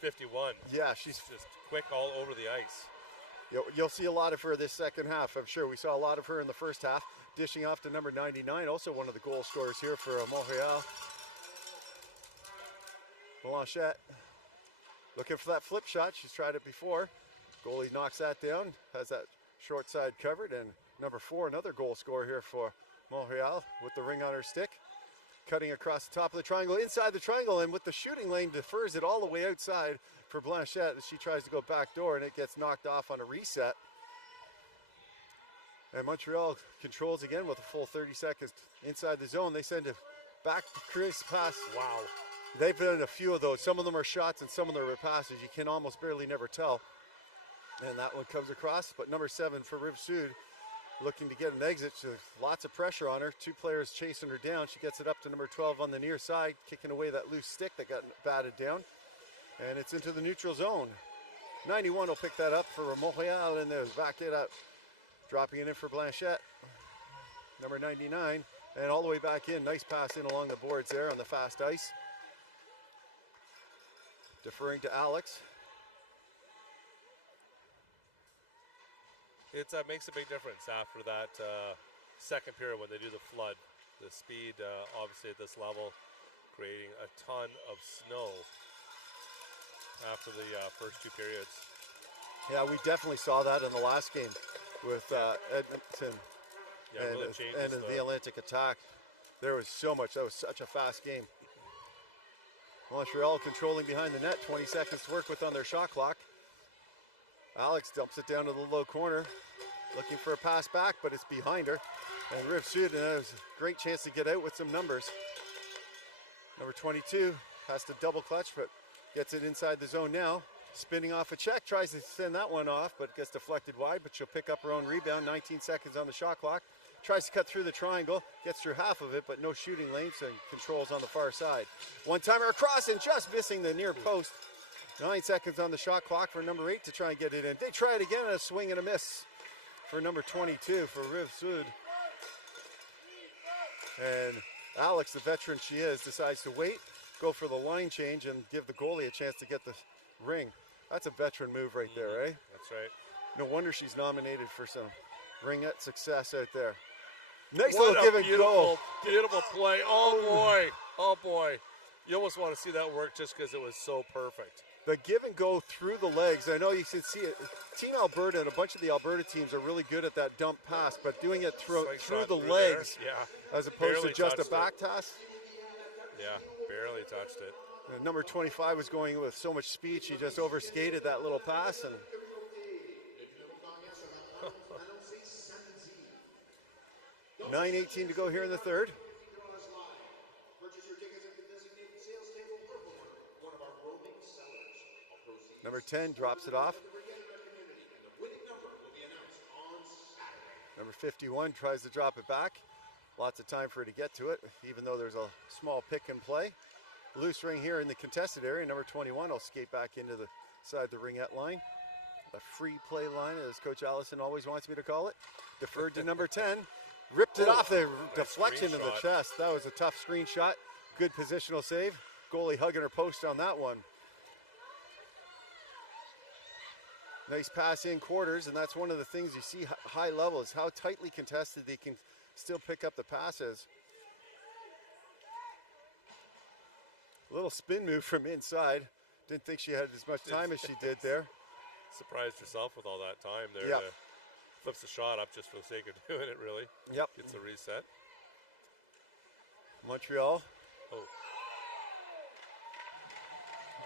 51. Yeah, she's just quick all over the ice. You'll see a lot of her this second half, I'm sure. We saw a lot of her in the first half, dishing off to number 99, also one of the goal scorers here for Montreal. Blanchette looking for that flip shot. She's tried it before. Goalie knocks that down, has that short side covered, and number 4, another goal scorer here for Montreal with the ring on her stick. Cutting across the top of the triangle, inside the triangle, and with the shooting lane, defers it all the way outside for Blanchette as she tries to go back door, and it gets knocked off on a reset. And Montreal controls again with a full 30 seconds inside the zone. They send it back to Chris pass. Wow. They've done a few of those. Some of them are shots and some of them are passes. You can almost barely never tell. And that one comes across, but number 7 for Rive-Sud looking to get an exit. So lots of pressure on her. 2 players chasing her down. She gets it up to number 12 on the near side, kicking away that loose stick that got batted down. And it's into the neutral zone. 91 will pick that up for Montreal, and they'll back it up. Dropping it in for Blanchette. Number 99. And all the way back in. Nice pass in along the boards there on the fast ice. Deferring to Alex. It makes a big difference after that second period when they do the flood. The speed, obviously at this level, creating a ton of snow after the first 2 periods. Yeah, we definitely saw that in the last game with Edmonton and the Atlantic attack. There was so much. That was such a fast game. Montreal controlling behind the net. 20 seconds to work with on their shot clock. Alex dumps it down to the low corner, looking for a pass back, but it's behind her. And Rive-Sud, and that was a great chance to get out with some numbers. Number 22 has to double clutch, but gets it inside the zone now. Spinning off a check, tries to send that one off, but gets deflected wide, but she'll pick up her own rebound. 19 seconds on the shot clock. Tries to cut through the triangle, gets through half of it, but no shooting lanes, and controls on the far side. One-timer across and just missing the near post. 9 seconds on the shot clock for number 8 to try and get it in. They try it again, a swing and a miss for number 22 for Rive-Sud. And Alex, the veteran she is, decides to wait, go for the line change, and give the goalie a chance to get the ring. That's a veteran move right there, eh? That's right. No wonder she's nominated for some ringette success out there. Nice What little a give and go. beautiful play. Oh boy. Oh boy. You almost want to see that work just because it was so perfect. The give and go through the legs. I know you can see it. Team Alberta and a bunch of the Alberta teams are really good at that dump pass, but doing it through the legs as opposed to just a back toss. Yeah, barely touched it. And number 25 was going with so much speed, she just overskated that little pass. And 9:18 to go here in the third. Number 10 drops it off. Number 51 tries to drop it back. Lots of time for her to get to it, even though there's a small pick and play. Loose ring here in the contested area. Number 21 will skate back into the side the ringette line. A free play line, as Coach Allison always wants me to call it. Deferred to number 10. Ripped it off the deflection in the chest. That was a tough screenshot. Good positional save. Goalie hugging her post on that one. Nice pass in quarters, and that's one of the things you see high level is how tightly contested they can still pick up the passes. A little spin move from inside. Didn't think she had as much time as she did there. Surprised herself with all that time there. Yep. Flips the shot up just for the sake of doing it, really. Yep. Gets a reset. Montreal. Oh.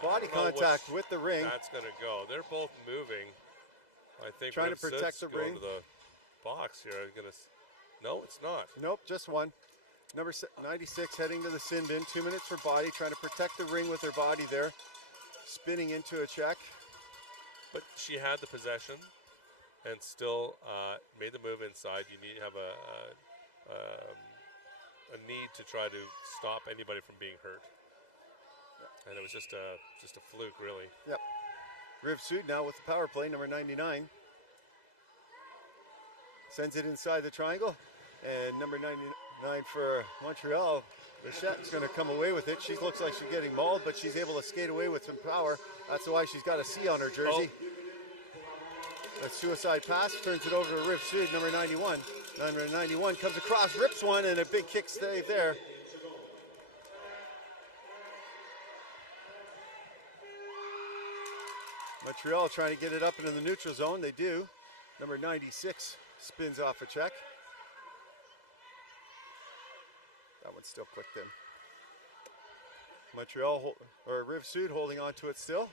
Body contact with the ring. That's going to go. They're both moving. I think trying to protect the ring. To the box here. No, it's not. Nope, just one. Number 96 heading to the sin bin. 2 minutes for body, trying to protect the ring with her body there. Spinning into a check. But she had the possession and still made the move inside. You need to have a need to try to stop anybody from being hurt. And it was just a fluke, really. Yep. Rive-Sud now with the power play, number 99. Sends it inside the triangle. And number 99 for Montreal, Richette's going to come away with it. She looks like she's getting mauled, but she's able to skate away with some power. That's why she's got a C on her jersey. A suicide pass, turns it over to Rive-Sud, number 91. Number 91 comes across, rips one, and a big kick save there. Montreal trying to get it up into the neutral zone. They do. Number 96 spins off a check. That one still clicked in. Montreal, or Rive-Sud holding on to it still.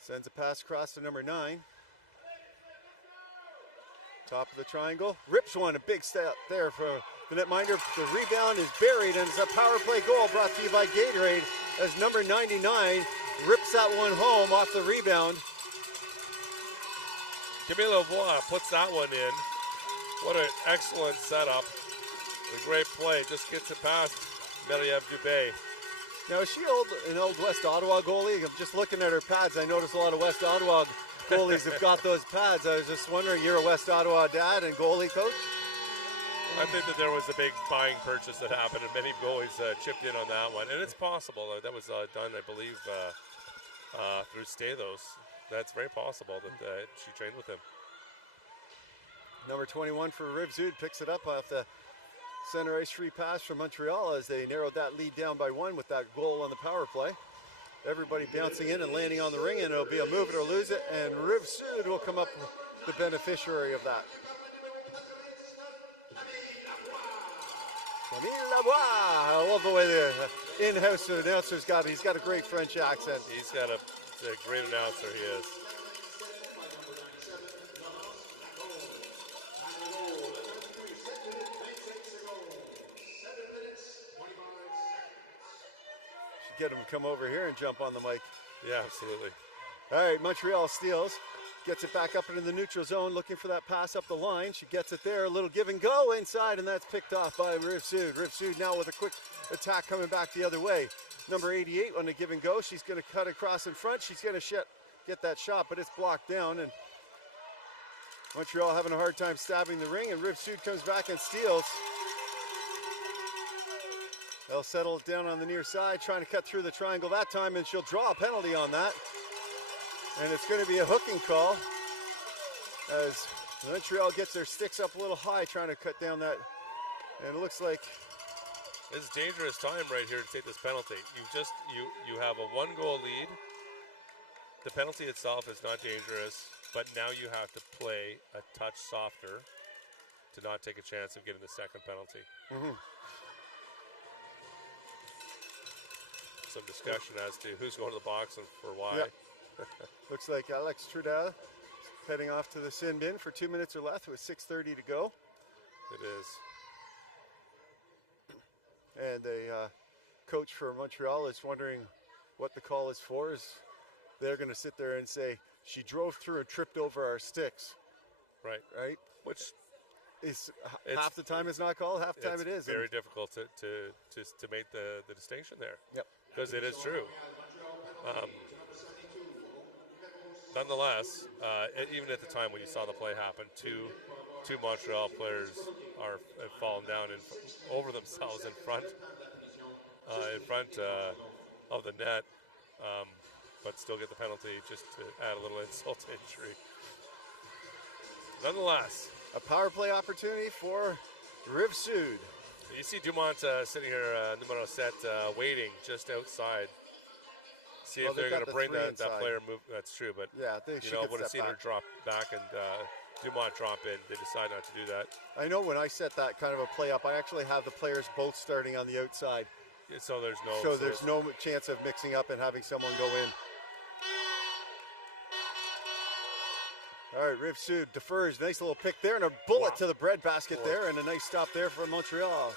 Sends a pass across to number 9. Top of the triangle. Rips one, a big step there for the netminder. The rebound is buried, and it's a power play goal brought to you by Gatorade as number 99 rips that one home off the rebound. Camille Lavoie puts that one in. What an excellent setup. A great play. Just gets it past Meliev Dubé. Now, is she an old West Ottawa goalie? I'm just looking at her pads. I notice a lot of West Ottawa goalies have got those pads. I was just wondering, you're a West Ottawa dad and goalie coach? I think that there was a big buying purchase that happened, and many goalies chipped in on that one. And it's possible. That was done, I believe, through Stathos. That's very possible that she trained with him. Number 21 for Rive-Sud picks it up off the center ice free pass from Montreal as they narrowed that lead down by 1 with that goal on the power play. Everybody bouncing in and landing on the ring, and it'll be a move it or lose it, and Rive-Sud will come up the beneficiary of that. Camille Lavoie. I love the way the in-house announcer's got it. He's got a great French accent. He's got a great announcer, he is. Get him to come over here and jump on the mic. Yeah, absolutely. All right, Montreal steals. Gets it back up into the neutral zone, looking for that pass up the line. She gets it there, a little give and go inside, and that's picked off by Rive-Sud. Rive-Sud now with a quick attack coming back the other way. Number 88 on the give and go. She's going to cut across in front. She's going to get that shot, but it's blocked down. And Montreal having a hard time stabbing the ring, and Rive-Sud comes back and steals. They'll settle it down on the near side, trying to cut through the triangle that time, and she'll draw a penalty on that. And it's going to be a hooking call as Montreal gets their sticks up a little high, trying to cut down that. And it looks like it's dangerous time right here to take this penalty. You have a 1-goal lead. The penalty itself is not dangerous, but now you have to play a touch softer to not take a chance of getting the second penalty. Mm-hmm. Some discussion as to who's going to the box and for why. Yep. Looks like Alex Trudel heading off to the sin bin for 2 minutes or less with 6:30 to go. It is. And the coach for Montreal is wondering what the call is for. Is they're going to sit there and say, she drove through and tripped over our sticks. Right. Right? Which is half the time it's not called, half the time it is. It's very difficult to make the distinction there. Yep. Because it is true. Nonetheless, even at the time when you saw the play happen, two Montreal players have fallen down over themselves in front of the net. but still get the penalty just to add a little insult to injury. Nonetheless, a power play opportunity for Rive-Sud. You see Dumont sitting here, numero set, waiting just outside. See if they're going to bring that player move. That's true, but yeah, they would have seen her drop back and Dumont drop in. They decide not to do that. I know when I set that kind of a play up, I actually have the players both starting on the outside. Yeah, so there's no chance of mixing up and having someone go in. All right, Rive-Sud defers. Nice little pick there and a bullet to the breadbasket there, and a nice stop there for Montreal.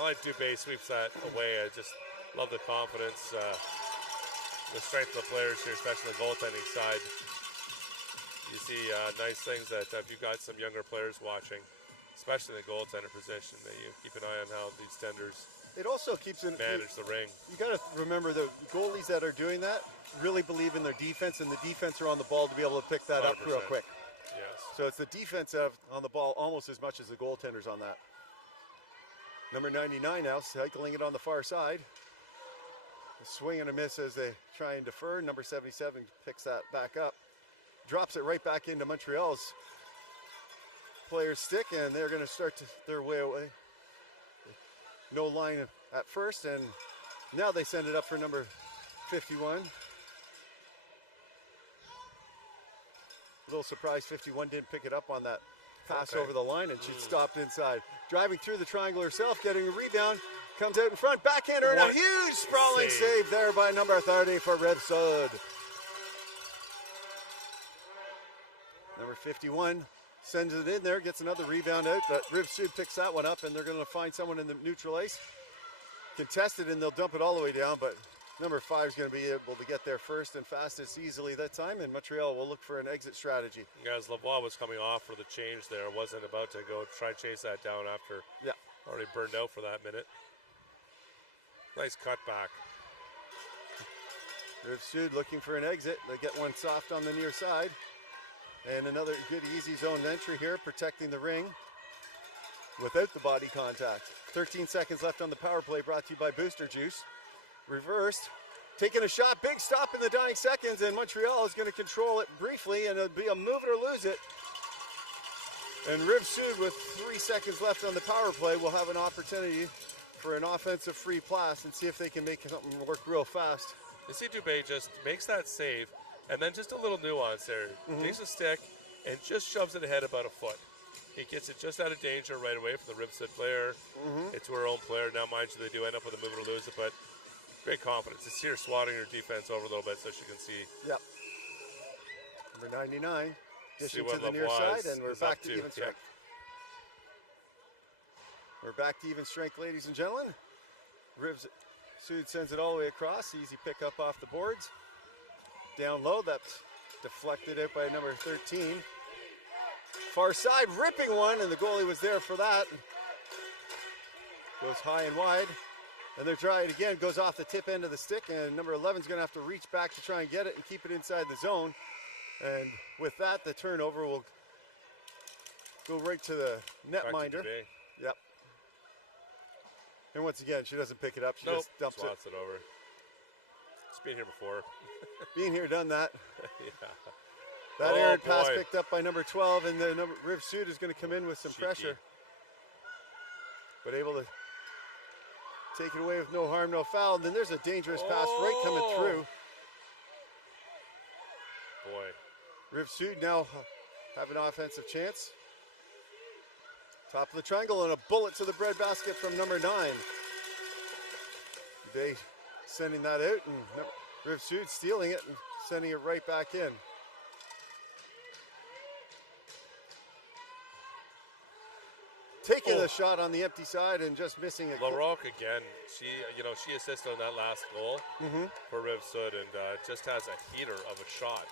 I like Dubé sweeps that away. I just love the confidence, the strength of the players here, especially the goaltending side. You see nice things that if you've got some younger players watching, especially in the goaltender position, that you keep an eye on how these tenders it also keeps manage the ring. You got to remember the goalies that are doing that really believe in their defense, and the defense are on the ball to be able to pick that 100%. Up real quick. Yes. So it's the defense on the ball almost as much as the goaltenders on that. Number 99 now cycling it on the far side. A swing and a miss as they try and defer. Number 77 picks that back up. Drops it right back into Montreal's player's stick, and they're going to start their way away. No line at first, and now they send it up for number 51. A little surprised 51 didn't pick it up on that pass over the line, and she stopped inside. Driving through the triangle herself, getting a rebound, comes out in front, backhander, and a huge sprawling save there by number 30 for Rive-Sud. Number 51 sends it in there, gets another rebound out, but Rive-Sud picks that one up, and they're going to find someone in the neutral ice. Contested, and they'll dump it all the way down, but number 5 is going to be able to get there first and fastest easily that time, and Montreal will look for an exit strategy. As Lavoie was coming off for the change there, wasn't about to go try and chase that down after already burned out for that minute. Nice cutback. Rive-Sud looking for an exit. They get one soft on the near side. And another good easy zone entry here, protecting the ring without the body contact. 13 seconds left on the power play, brought to you by Booster Juice. Reversed, taking a shot, big stop in the dying seconds, and Montreal is going to control it briefly, and it'll be a move it or lose it. And Rive-Sud, with 3 seconds left on the power play, will have an opportunity for an offensive free pass and see if they can make something work real fast. You see Dubé just makes that save, and then just a little nuance there. Takes a stick and just shoves it ahead about a foot. He gets it just out of danger right away from the Rive-Sud player. It's her own player. Now, mind you, they do end up with a move it or lose it, but great confidence. It's here swatting her defense over a little bit so she can see. Yep. Number 99, dishing to the near side, and we're back to even strength. We're back to even strength, ladies and gentlemen. Rive-Sud sends it all the way across. Easy pick up off the boards. Down low, that's deflected out by number 13. Far side, ripping one, and the goalie was there for that. Goes high and wide. And they're trying it again, goes off the tip end of the stick, and number 11 is going to have to reach back to try and get it and keep it inside the zone. And with that, the turnover will go right to the netminder. Yep. And once again, she doesn't pick it up. She just dumps it over. It's been here before. Been here, done that. Yeah. That errant pass picked up by number 12, and the Rive-Sud is going to come in with some pressure. But able to take it away with no harm, no foul. And then there's a dangerous pass right coming through. Boy. Rive-Sud now have an offensive chance. Top of the triangle, and a bullet to the breadbasket from number 9. They sending that out, and Rive-Sud stealing it and sending it right back in. Taking the shot on the empty side and just missing it. LaRocque again. She assisted on that last goal for Rive-Sud, and just has a heater of a shot.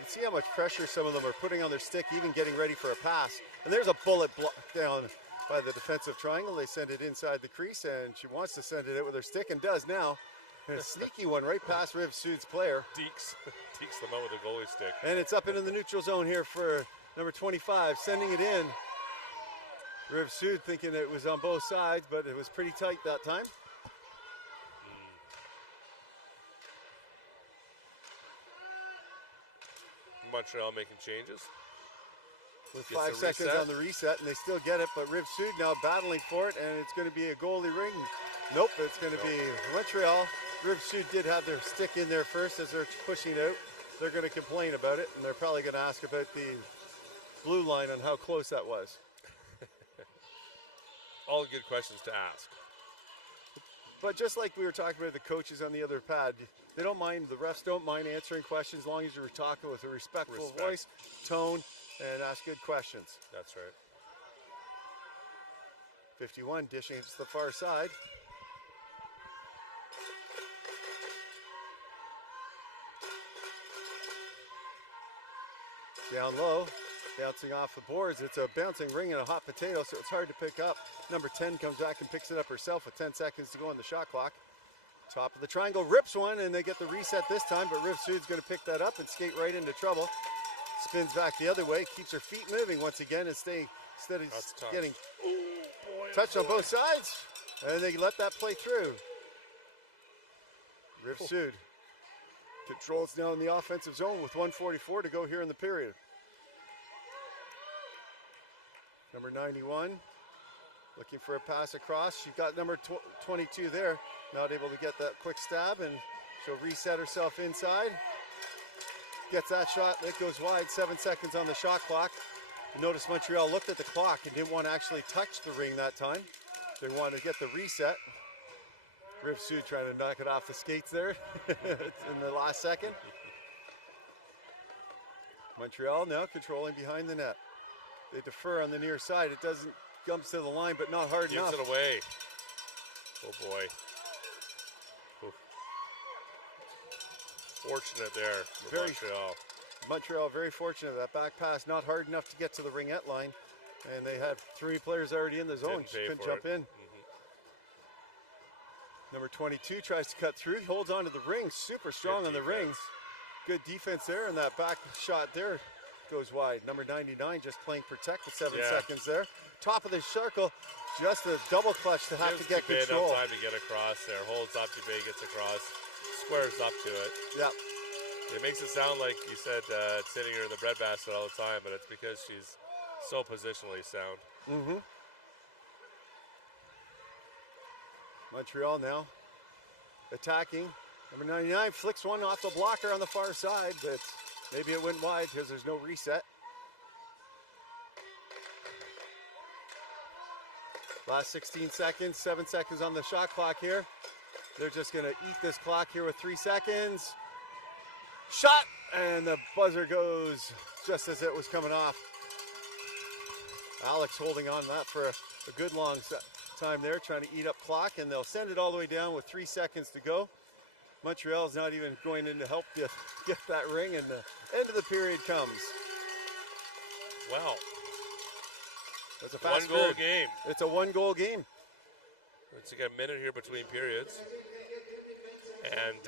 You see how much pressure some of them are putting on their stick, even getting ready for a pass. And there's a bullet blocked down by the defensive triangle. They send it inside the crease, and she wants to send it out with her stick, and does now. And a sneaky one right past Rive-Sud's player. Deeks them out with a goalie stick. And it's up into the neutral zone here for number 25, sending it in. Rive-Sud thinking it was on both sides, but it was pretty tight that time. Montreal making changes. With Gets 5 the seconds reset. on the reset, and they still get it, but Rive-Sud now battling for it, and it's going to be a goalie ring. Nope, it's going to be Montreal. Rive-Sud did have their stick in there first as they're pushing out. They're going to complain about it, and they're probably going to ask about the blue line on how close that was. All good questions to ask. But just like we were talking about the coaches on the other pad, they don't mind, the refs don't mind answering questions as long as you're talking with a respectful voice, tone, and ask good questions. That's right. 51 dishing to the far side. Down low, bouncing off the boards. It's a bouncing ring and a hot potato, so it's hard to pick up. Number 10 comes back and picks it up herself with 10 seconds to go on the shot clock. Top of the triangle, rips one, and they get the reset this time, but Rive-Sud's going to pick that up and skate right into trouble. Spins back the other way, keeps her feet moving once again, and instead of getting touched on both sides, and they let that play through. Rive-Sud controls now in the offensive zone with 1:44 to go here in the period. Number 91 looking for a pass across. She got number 22 there, not able to get that quick stab, and she'll reset herself inside. Gets that shot, it goes wide, 7 seconds on the shot clock. You notice Montreal looked at the clock and didn't want to actually touch the ring that time. They wanted to get the reset. Rive-Sud trying to knock it off the skates there in the last second. Montreal now controlling behind the net. They defer on the near side. It doesn't comes to the line, but not hard enough. Gives it away. Oh boy. Oof. Fortunate there for Montreal. Montreal very fortunate. That back pass not hard enough to get to the ringette line, and they had 3 players already in the zone. She couldn't jump in. Number 22 tries to cut through. He holds on to the ring. Super strong on the rings. Good defense there, and that back shot there goes wide. Number 99 just playing protect with 7 seconds there. Top of the circle, just a double clutch to have to get control. Enough time to get across there. Holds up to Bay, gets across, squares up to it. Yep. It makes it sound like you said it's hitting her in the breadbasket all the time, but it's because she's so positionally sound. Montreal now attacking. Number 99 flicks one off the blocker on the far side, but maybe it went wide because there's no reset. Last 16 seconds, 7 seconds on the shot clock here. They're just gonna eat this clock here with 3 seconds. Shot, and the buzzer goes just as it was coming off. Alex holding on to that for a good long time there, trying to eat up clock, and they'll send it all the way down with 3 seconds to go. Montreal's not even going in to help you get that ring, and the end of the period comes. Wow. It's a fast one-goal game. It's a 1-goal game. Let's get a minute here between periods. And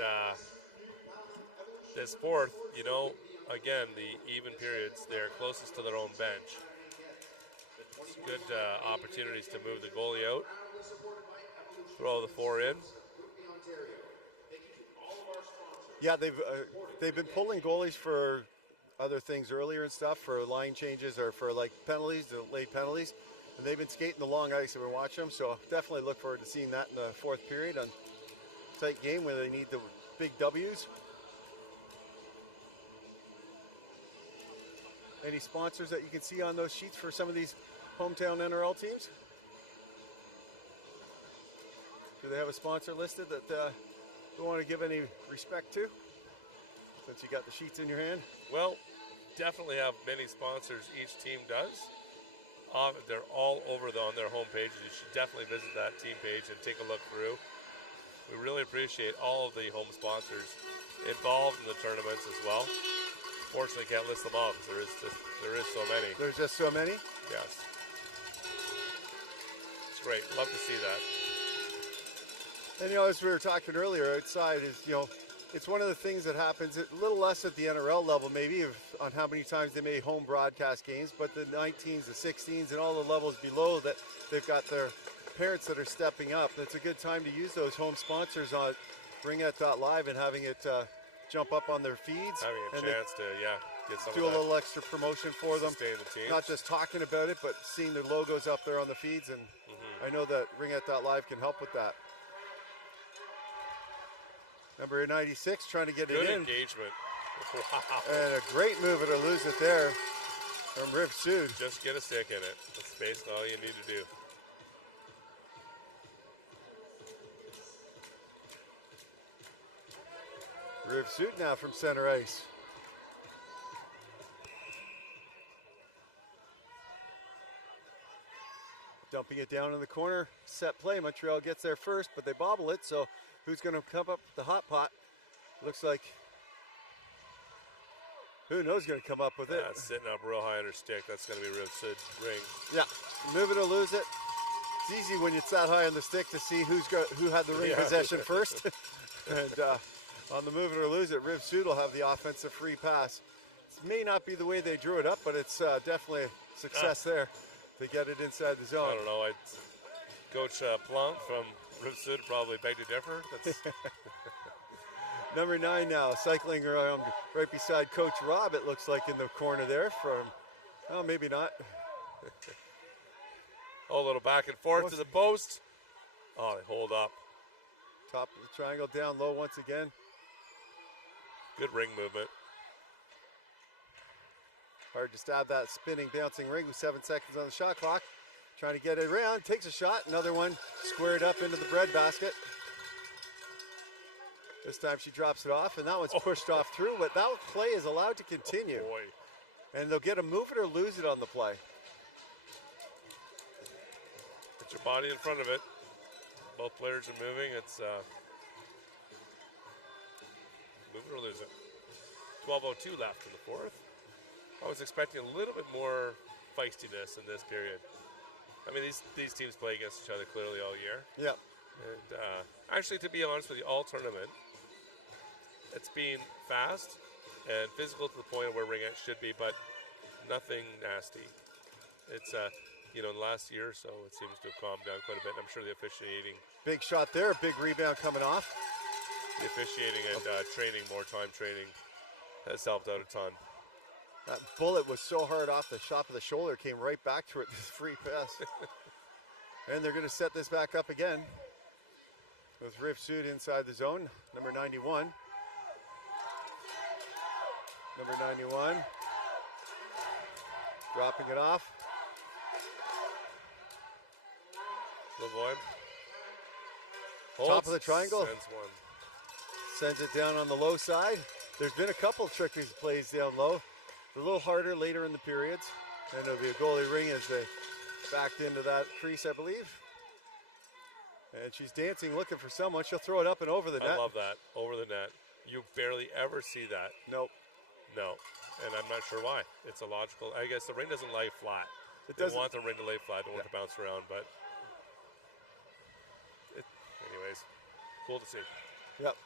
this fourth, you know, again, the even periods, they're closest to their own bench. It's good opportunities to move the goalie out. Throw the 4 in. Yeah, they've been pulling goalies for other things earlier and stuff, for line changes or for like penalties, late penalties, and they've been skating the long ice. I've been watching them, so definitely look forward to seeing that in the 4th period on tight game where they need the big W's. Any sponsors that you can see on those sheets for some of these hometown NRL teams? Do they have a sponsor listed that you want to give any respect to, since you got the sheets in your hand? Well, definitely have many sponsors each team does. They're all over on their homepage. You should definitely visit that team page and take a look through. We really appreciate all of the home sponsors involved in the tournaments as well. Fortunately, can't list them all because there is so many. There's just so many? Yes. It's great. Love to see that. And, you know, as we were talking earlier outside, is, you know, it's one of the things that happens a little less at the NRL level maybe on how many times they may home broadcast games, but the 19s, the 16s, and all the levels below that they've got their parents that are stepping up. It's a good time to use those home sponsors on Ringette.live and having it jump up on their feeds. Having a chance to, get some do a little extra promotion for them. Sustain the team. Not just talking about it, but seeing their logos up there on the feeds. And I know that Ringette.live can help with that. Number 96 trying to get it in. Good engagement. Wow. And a great move it or lose it there from Rive-Sud. Just get a stick in it. That's basically all you need to do. Rive-Sud now from center ice. Dumping it down in the corner. Set play. Montreal gets there first, but they bobble it. So who's going to come up with the hot pot? Looks like who knows going to come up with it. It's sitting up real high on her stick. That's going to be Rive-Sud Ring. Yeah, move it or lose it. It's easy when it's that high on the stick to see who had the ring possession first. And on the move it or lose it, Rive-Sud will have the offensive free pass. It may not be the way they drew it up, but it's definitely a success there to get it inside the zone. I don't know. Coach Plum from Rive-Sud probably beg to differ. That's Number 9 now, cycling around right beside Coach Rob, it looks like in the corner there from, oh, maybe not. a little back and forth to the post. Oh, they hold up. Top of the triangle, down low once again. Good ring movement. Hard to stab that spinning, bouncing ring with 7 seconds on the shot clock. Trying to get it around, takes a shot, another one squared up into the bread basket. This time she drops it off, and that one's pushed off through, but that play is allowed to continue. Oh boy. And they'll get a move it or lose it on the play. Put your body in front of it. Both players are moving. It's move it or lose it. 12:02 left in the fourth. I was expecting a little bit more feistiness in this period. I mean, these teams play against each other clearly all year. Yeah. And actually, to be honest with you, all tournament, it's been fast and physical to the point where Ringette should be, but nothing nasty. It's, in the last year or so, it seems to have calmed down quite a bit. I'm sure the officiating. Big shot there, big rebound coming off. The officiating and more time training has helped out a ton. That bullet was so hard off the top of the shoulder, came right back to it, this free pass. And they're going to set this back up again with Rive-Sud inside the zone, number 91. Number 91, dropping it off. Lavoie. Top of the triangle. Sends one. Sends it down on the low side. There's been a couple of tricky plays down low. A little harder later in the periods. And it'll be a goalie ring as they backed into that crease, I believe. And she's dancing, looking for someone. She'll throw it up and over the net. I love that. Over the net. You barely ever see that. Nope. No. And I'm not sure why. It's illogical. I guess the ring doesn't lay flat. It They doesn't. want the ring to lay flat. Don't want to bounce around. But anyways, cool to see. Yep.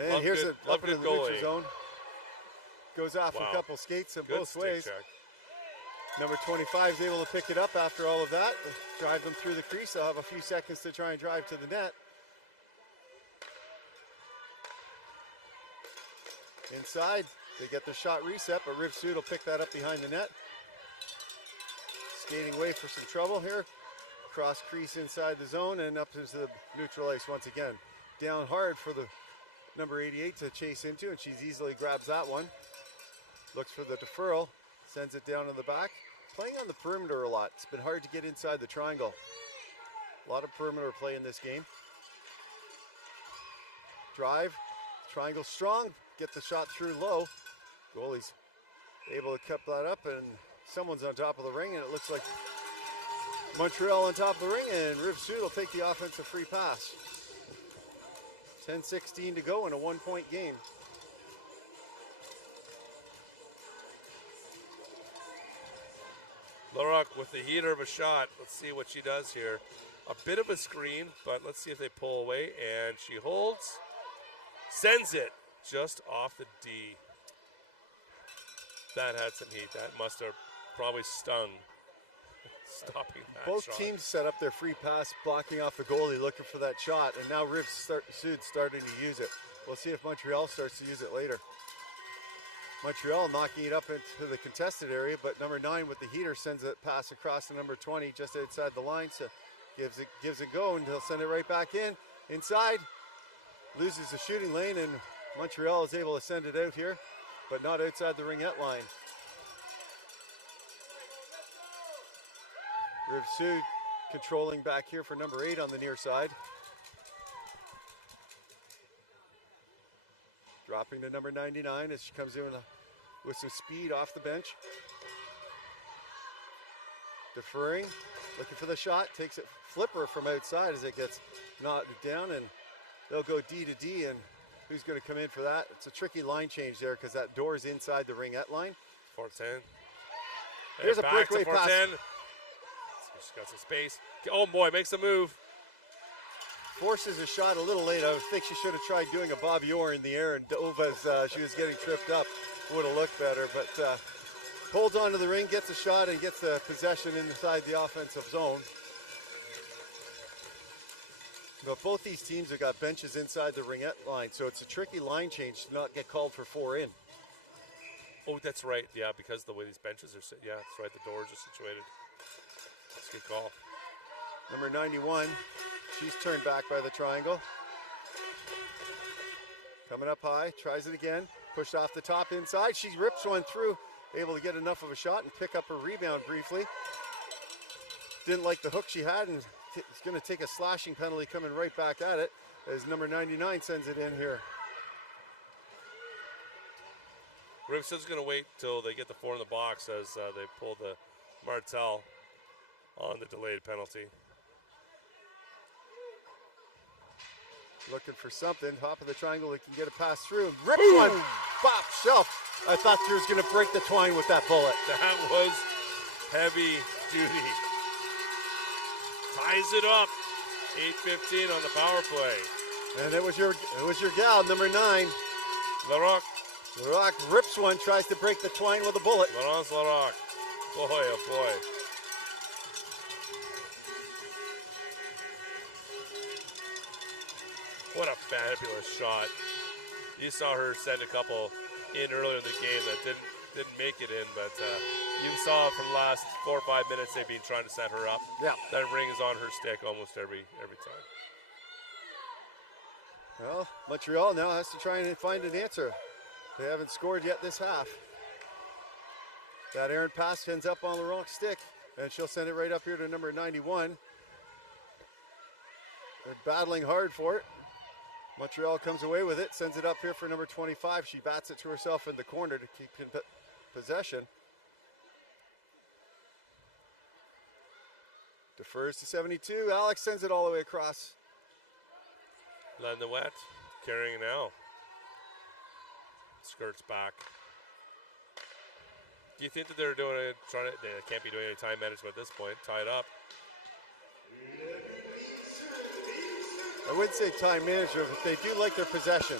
And Love here's good- it love up in good the neutral goalie. zone. Goes off Wow. a couple skates in Good both stick ways. check. Number 25 is able to pick it up after all of that. Drive them through the crease. They'll have a few seconds to try and drive to the net. Inside, they get their shot reset, but Rive-Sud will pick that up behind the net. Skating away for some trouble here. Cross crease inside the zone and up into the neutral ice once again. Down hard for the number 88 to chase into, and she easily grabs that one. Looks for the deferral, sends it down in the back. Playing on the perimeter a lot. It's been hard to get inside the triangle. A lot of perimeter play in this game. Drive, triangle strong, get the shot through low. Goalie's able to cut that up, and someone's on top of the ring, and it looks like Montreal on top of the ring, and Rive-Sud will take the offensive free pass. 10:16 to go in a 1-point game. Lorok with the heater of a shot. Let's see what she does here. A bit of a screen, but let's see if they pull away. And she holds. Sends it just off the D. That had some heat. That must have probably stung. Stopping that Both shot. teams set up their free pass, blocking off the goalie, looking for that shot, and now Rive-Sud starting to use it. We'll see if Montreal starts to use it later. Montreal knocking it up into the contested area, but number 9 with the heater sends it pass across to number 20 just outside the line, so gives a go, and he'll send it right back in. Inside, loses the shooting lane, and Montreal is able to send it out here, but not outside the ringette line. Rive-Sud controlling back here for number 8 on the near side. Dropping to number 99 as she comes in with some speed off the bench. Deferring, looking for the shot, takes it flipper from outside as it gets knocked down, and they'll go D to D, and who's going to come in for that? It's a tricky line change there because that door is inside the ringette line. Fortin. Here's a breakaway pass. She's got some space. Oh boy, makes a move. Forces a shot a little late. I think she should have tried doing a Bobby Orr in the air and dove as she was getting tripped up. Would have looked better, but holds onto the ring, gets a shot, and gets the possession inside the offensive zone. But both these teams have got benches inside the ringette line, so it's a tricky line change to not get called for 4 in. Oh, that's right. Yeah, because the way these benches are yeah, that's right. The doors are situated. That's a good call. Number 91, she's turned back by the triangle. Coming up high, tries it again. Pushed off the top inside. She rips one through, able to get enough of a shot and pick up her rebound briefly. Didn't like the hook she had, and it's going to take a slashing penalty coming right back at it as number 99 sends it in here. Rive-Sud's going to wait till they get the 4 in the box as they pull the Martel on the delayed penalty. Looking for something, top of the triangle, they can get a pass through, and rips one, bop, shelf. I thought she was going to break the twine with that bullet. That was heavy duty. Ties it up, 8:15 on the power play. And it was your gal, number 9. Larocque. Larocque rips one, tries to break the twine with a bullet. Laurence Larocque. Boy, oh boy. What a fabulous shot. You saw her send a couple in earlier in the game that didn't make it in, but you saw from the last 4 or 5 minutes they've been trying to set her up. Yeah. That ring is on her stick almost every time. Well, Montreal now has to try and find an answer. They haven't scored yet this half. That errant pass ends up on Laurent's stick, and she'll send it right up here to number 91. They're battling hard for it. Montreal comes away with it, sends it up here for number 25. She bats it to herself in the corner to keep in possession. Defers to 72. Alex sends it all the way across. Landouette carrying it now. Skirts back. Do you think that they're doing it? They can't be doing any time management at this point. Tied up. I wouldn't say time management, but they do like their possession.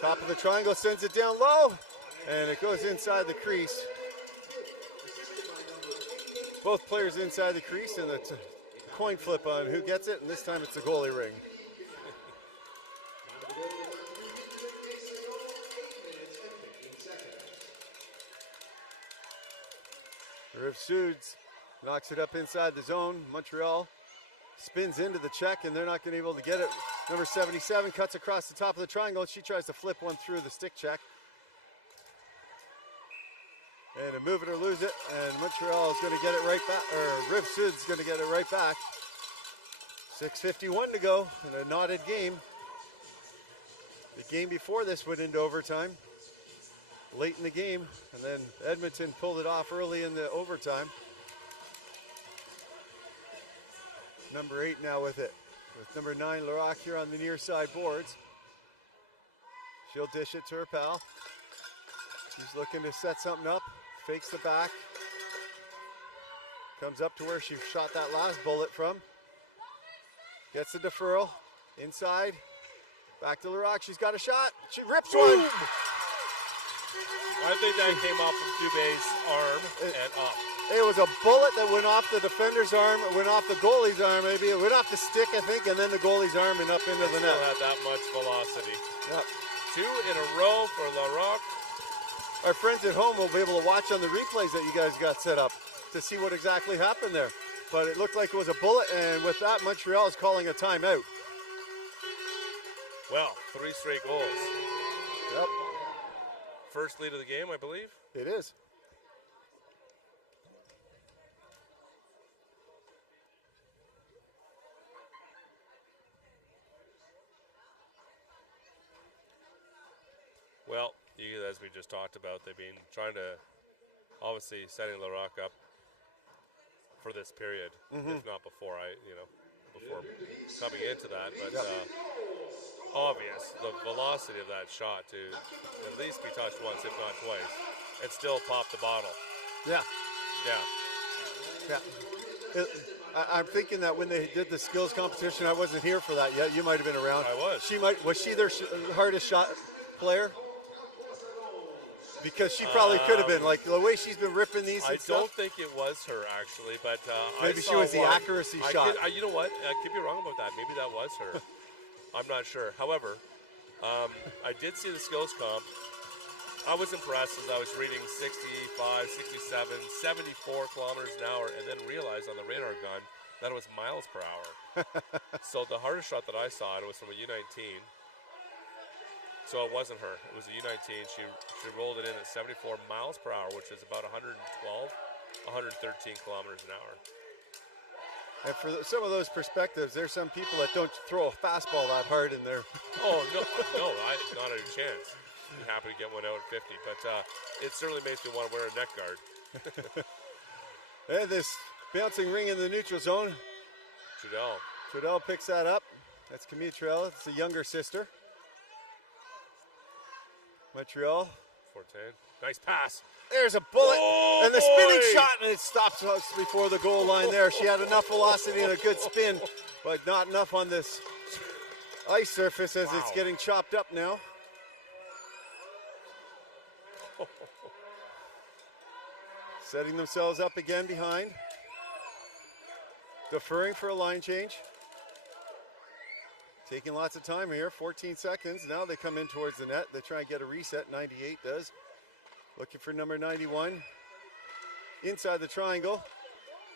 Top of the triangle sends it down low, and it goes inside the crease. Both players inside the crease, and it's a coin flip on who gets it, and this time it's the goalie ring. Rive-Sud knocks it up inside the zone. Montreal spins into the check, and they're not going to be able to get it. Number 77 cuts across the top of the triangle, and she tries to flip one through the stick check. And a move it or lose it, and Montreal is going to get it right back, or Rive-Sud's going to get it right back. 6:51 to go in a knotted game. The game before this went into overtime, late in the game, and then Edmonton pulled it off early in the overtime. Number 8 now with it, with number 9 Larocque here on the near side boards. She'll dish it to her pal. She's looking to set something up, fakes the back, comes up to where she shot that last bullet from, gets the deferral inside, Back to LaRock. She's got a shot. She rips one. I think that came off of Dubé's arm and up. It was a bullet that went off the defender's arm. It went off the goalie's arm, maybe. It went off the stick, I think, and then the goalie's arm and up into the net. Still had that much velocity. Yep. 2 in a row for LaRock. Our friends at home will be able to watch on the replays that you guys got set up to see what exactly happened there. But it looked like it was a bullet, and with that, Montreal is calling a timeout. Well, 3 straight goals. Yep. First lead of the game, I believe. It is. Well, as we just talked about, they've been trying to, obviously, setting LaRock up for this period, if not before. Before coming into that, but obvious the velocity of that shot to at least be touched once, if not twice, and still pop the bottle. Yeah. Yeah. I'm thinking that when they did the skills competition, I wasn't here for that yet. You might have been around. I was. Was she their hardest shot player? Because she probably could have been, like the way she's been ripping these. I don't think it was her actually, but maybe she was the accuracy shot. You know what? I could be wrong about that. Maybe that was her. I'm not sure. However, I did see the skills comp. I was impressed as I was reading 65, 67, 74 kilometers an hour, and then realized on the radar gun that it was miles per hour. So the hardest shot that I saw, it was from a U19. So it wasn't her. It was a U19. She rolled it in at 74 miles per hour, which is about 112, 113 kilometers an hour. And for some of those perspectives, there's some people that don't throw a fastball that hard in there. Oh, no, not a chance. I'm happy to get one out at 50, but it certainly makes me want to wear a neck guard. And this bouncing ring in the neutral zone. Trudell picks that up. That's Camille Trudell. It's a younger sister. Montreal. Fortin. Nice pass. There's a bullet. And the spinning shot, and it stops us before the goal line there. She had enough velocity and a good spin, but not enough on this ice surface as it's getting chopped up now. Setting themselves up again behind. Deferring for a line change. Taking lots of time here, 14 seconds. Now they come in towards the net. They try and get a reset, 98 does. Looking for number 91. Inside the triangle.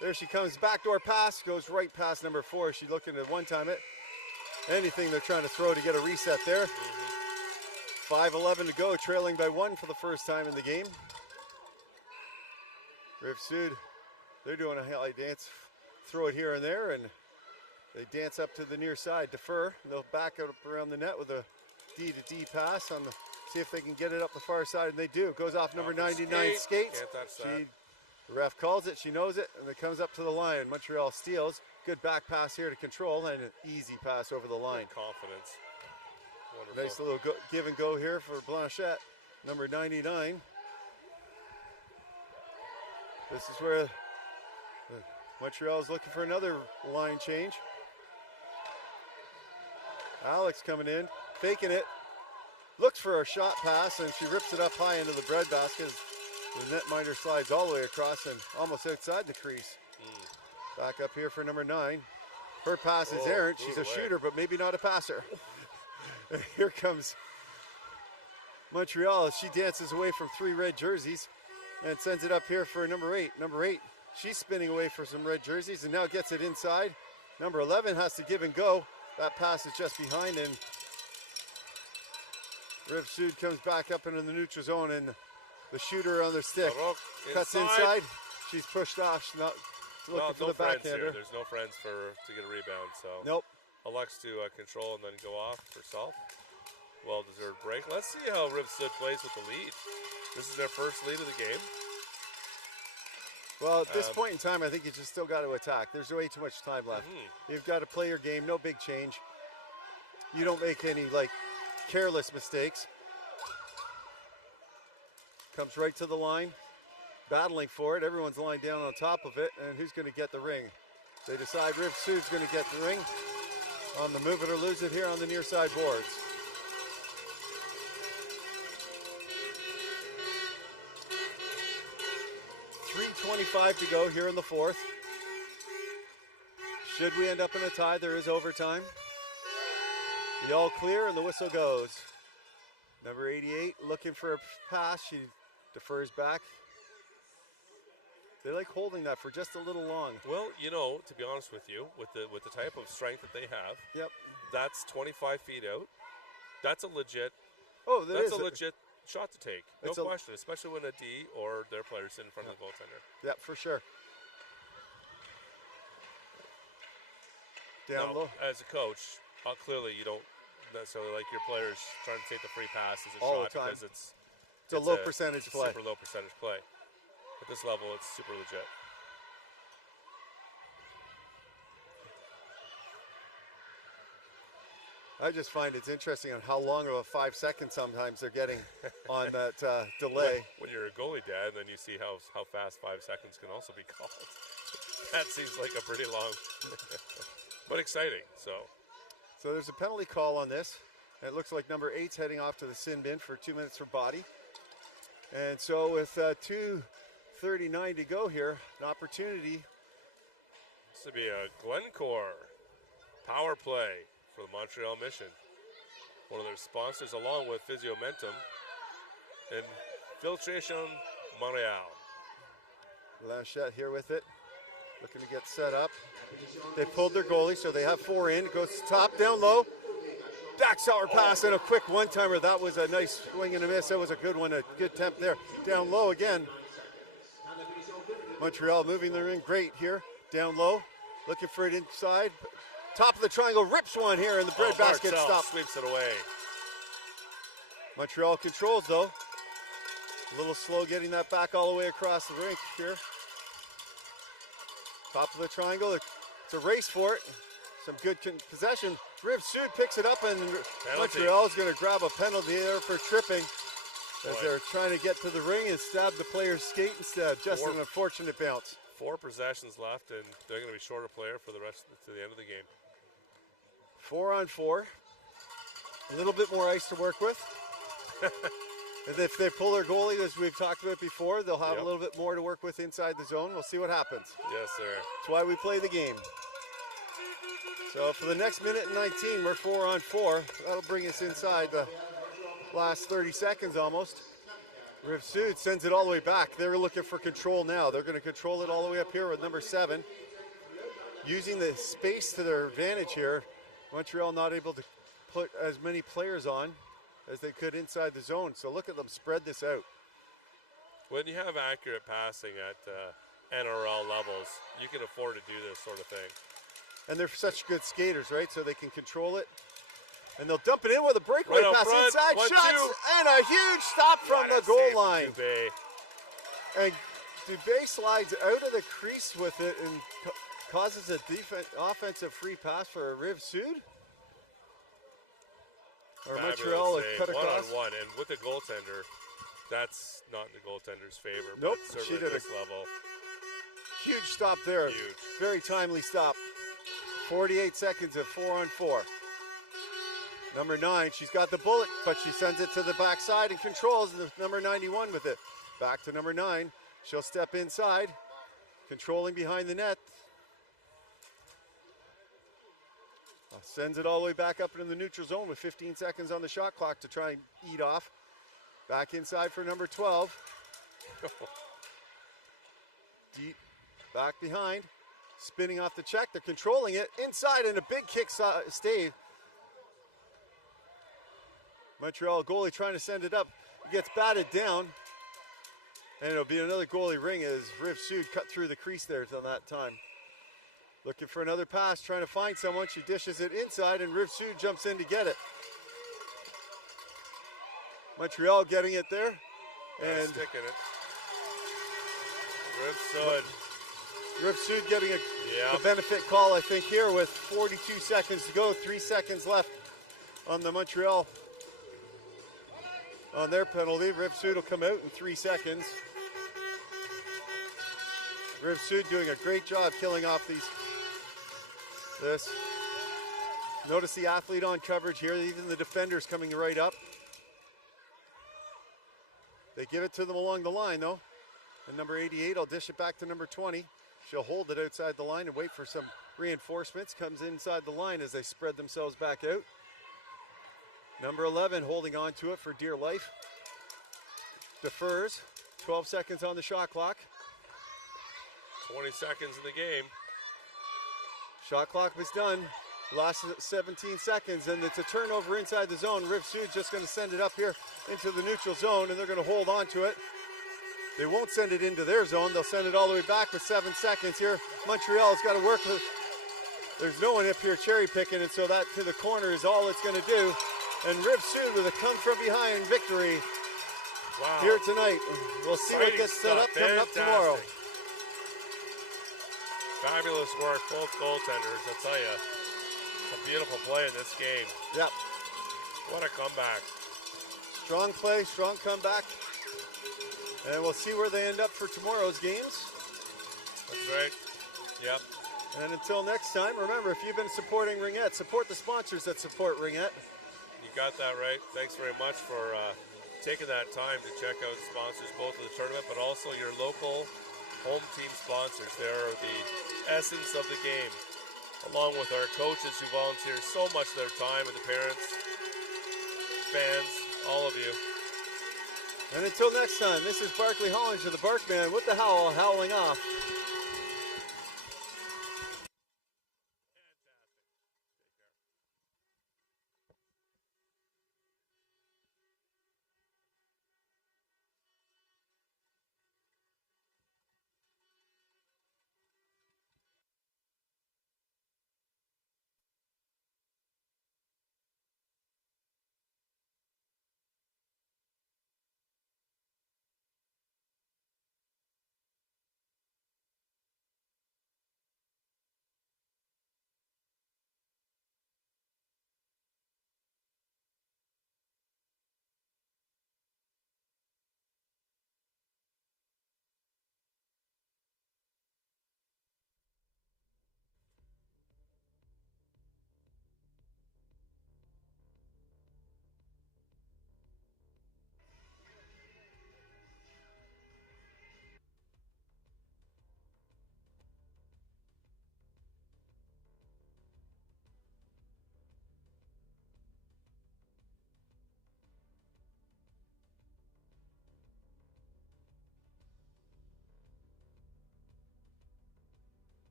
There she comes, backdoor pass, goes right past number 4. She's looking to one-time it. Anything they're trying to throw to get a reset there. 5:11 to go, trailing by 1 for the first time in the game. Rive-Sud, they're doing a highlight dance. Throw it here and there, and they dance up to the near side, defer. They'll back up around the net with a D-to-D pass on the, see if they can get it up the far side, and they do. Goes off number 99 skates. The ref calls it, she knows it, and it comes up to the line. Montreal steals. Good back pass here to control, and an easy pass over the line. Good confidence. Wonderful. Nice little give and go here for Blanchette, number 99. This is where Montreal is looking for another line change. Alex coming in, faking it, looks for a shot pass, and she rips it up high into the breadbasket. The netminder slides all the way across and almost outside the crease. Back up here for number 9. Her pass is errant. She's a shooter, but maybe not a passer. And here comes Montreal. She dances away from 3 red jerseys and sends it up here for number 8. Number 8, she's spinning away for some red jerseys and now gets it inside. Number 11 has to give and go. That pass is just behind, and Rive-Sud comes back up into the neutral zone, and the shooter on the stick cuts inside. She's pushed off. She's not looking for the backhander. There's no friends to get a rebound, so nope. Elects to control and then go off herself. Well-deserved break. Let's see how Rive-Sud plays with the lead. This is their first lead of the game. Well, at this point in time, I think you just still got to attack. There's way too much time left. You've got to play your game, no big change. You don't make any, careless mistakes. Comes right to the line, battling for it. Everyone's lying down on top of it, and who's going to get the ring? They decide Rive-Sud's going to get the ring on the move it or lose it here on the near side boards. 3:25 to go here in the fourth. Should we end up in a tie, there is overtime. The all clear and the whistle goes. Number 88 looking for a pass. She defers back. They like holding that for just a little long. Well, you know, to be honest with you, with the type of strength that they have, Yep. that's 25 feet out. That's a legit. Oh, That's a legit shot to take. No It's a- question, especially when a D or their players sit in front of the goaltender. Yep, for sure. Down Now, low. as a coach, clearly you don't necessarily like your players trying to take the free pass as a All the shot time. because It's a low percentage it's a play. super low percentage play. At this level, it's super legit. I just find it's interesting on how long of a 5 seconds sometimes they're getting on that delay. When you're a goalie, Dad, and then you see how fast 5 seconds can also be called. That seems like a pretty long, but exciting. So there's a penalty call on this. And it looks like number 8's heading off to the sin bin for 2 minutes for body. And so with 2:39 to go here, an opportunity. This would be a Glencore power play for the Montreal-Mission. One of their sponsors, along with Physiomentum and Filtration Montreal. Blanchette here with it, looking to get set up. They pulled their goalie, so they have 4 in. Goes top, down low. Backsauer pass and a quick one-timer. That was a nice swing and a miss. That was a good one, a good temp there. Down low again. Montreal moving the ring great here. Down low, looking for it inside. Top of the triangle, rips one here, and the breadbasket stops. Sweeps it away. Montreal controls though. A little slow getting that back all the way across the rink here. Top of the triangle, it's a race for it. Some good possession. Rive-Sud picks it up, and Montreal is going to grab a penalty there for tripping as they're trying to get to the ring and stab the player's skate instead. Just an unfortunate bounce. 4 possessions left, and they're going to be short a player for the rest to the end of the game. 4 on 4. A little bit more ice to work with. And if they pull their goalie, as we've talked about before, they'll have a little bit more to work with inside the zone. We'll see what happens. Yes, sir. That's why we play the game. So for the next minute and 19, we're 4 on 4. That'll bring us inside the last 30 seconds almost. Rive-Sud sends it all the way back. They're looking for control now. They're going to control it all the way up here with number 7. Using the space to their advantage here. Montreal not able to put as many players on as they could inside the zone. So look at them spread this out. When you have accurate passing at NRL levels, you can afford to do this sort of thing. And they're such good skaters, right? So they can control it. And they'll dump it in with a breakaway Right pass front. inside. 1-2. Shots and a huge stop from the goal line. Dubé. And Dubé slides out of the crease with it and causes a offensive free pass for Rive-Sud. Or Montreal cut across. 1-on-1, and with the goaltender, that's not in the goaltender's favor. Nope, but she certainly did at this level. Huge stop there. Huge. Very timely stop. 48 seconds at 4 on 4. Number 9, she's got the bullet, but she sends it to the backside and controls the number 91 with it. Back to number 9. She'll step inside, controlling behind the net. Sends it all the way back up into the neutral zone with 15 seconds on the shot clock to try and eat off. Back inside for number 12. Deep, back behind. Spinning off the check, they're controlling it. Inside and a big kick stave. Montreal goalie trying to send it up. It gets batted down. And it'll be another goalie ring as Rive-Sud cut through the crease there on that time. Looking for another pass, trying to find someone. She dishes it inside and Rive-Sud jumps in to get it. Montreal getting it there. And sticking it. Rive-Sud. Rive-Sud getting the benefit call, I think, here with 42 seconds to go. 3 seconds left on the Montreal. On their penalty, Rive-Sud will come out in 3 seconds. Rive-Sud doing a great job killing off this. Notice the athlete on coverage here, even the defenders coming right up. They give it to them along the line though. And number 88 will dish it back to number 20. She'll hold it outside the line and wait for some reinforcements. Comes inside the line as they spread themselves back out. Number 11 holding on to it for dear life. Defers. 12 seconds on the shot clock. 20 seconds in the game. Shot clock was done. Last 17 seconds, and it's a turnover inside the zone. Rive-Sud just going to send it up here into the neutral zone, and they're going to hold on to it. They won't send it into their zone. They'll send it all the way back with 7 seconds here. Montreal's got to work with. There's no one up here cherry picking, and so that to the corner is all it's going to do. And Rive-Sud with a come from behind victory here tonight. We'll see what gets set up coming up tomorrow. Fabulous work, both goaltenders, I'll tell you. A beautiful play in this game. Yep. What a comeback. Strong play, strong comeback. And we'll see where they end up for tomorrow's games. That's right. Yep. And until next time, remember, if you've been supporting Ringette, support the sponsors that support Ringette. You got that right. Thanks very much for taking that time to check out sponsors, both of the tournament, but also your local home team sponsors. They're the essence of the game, along with our coaches who volunteer so much of their time, and the parents, fans, all of you. And until next time, this is Barkley Hollinger, the Barkman, with the howl howling off.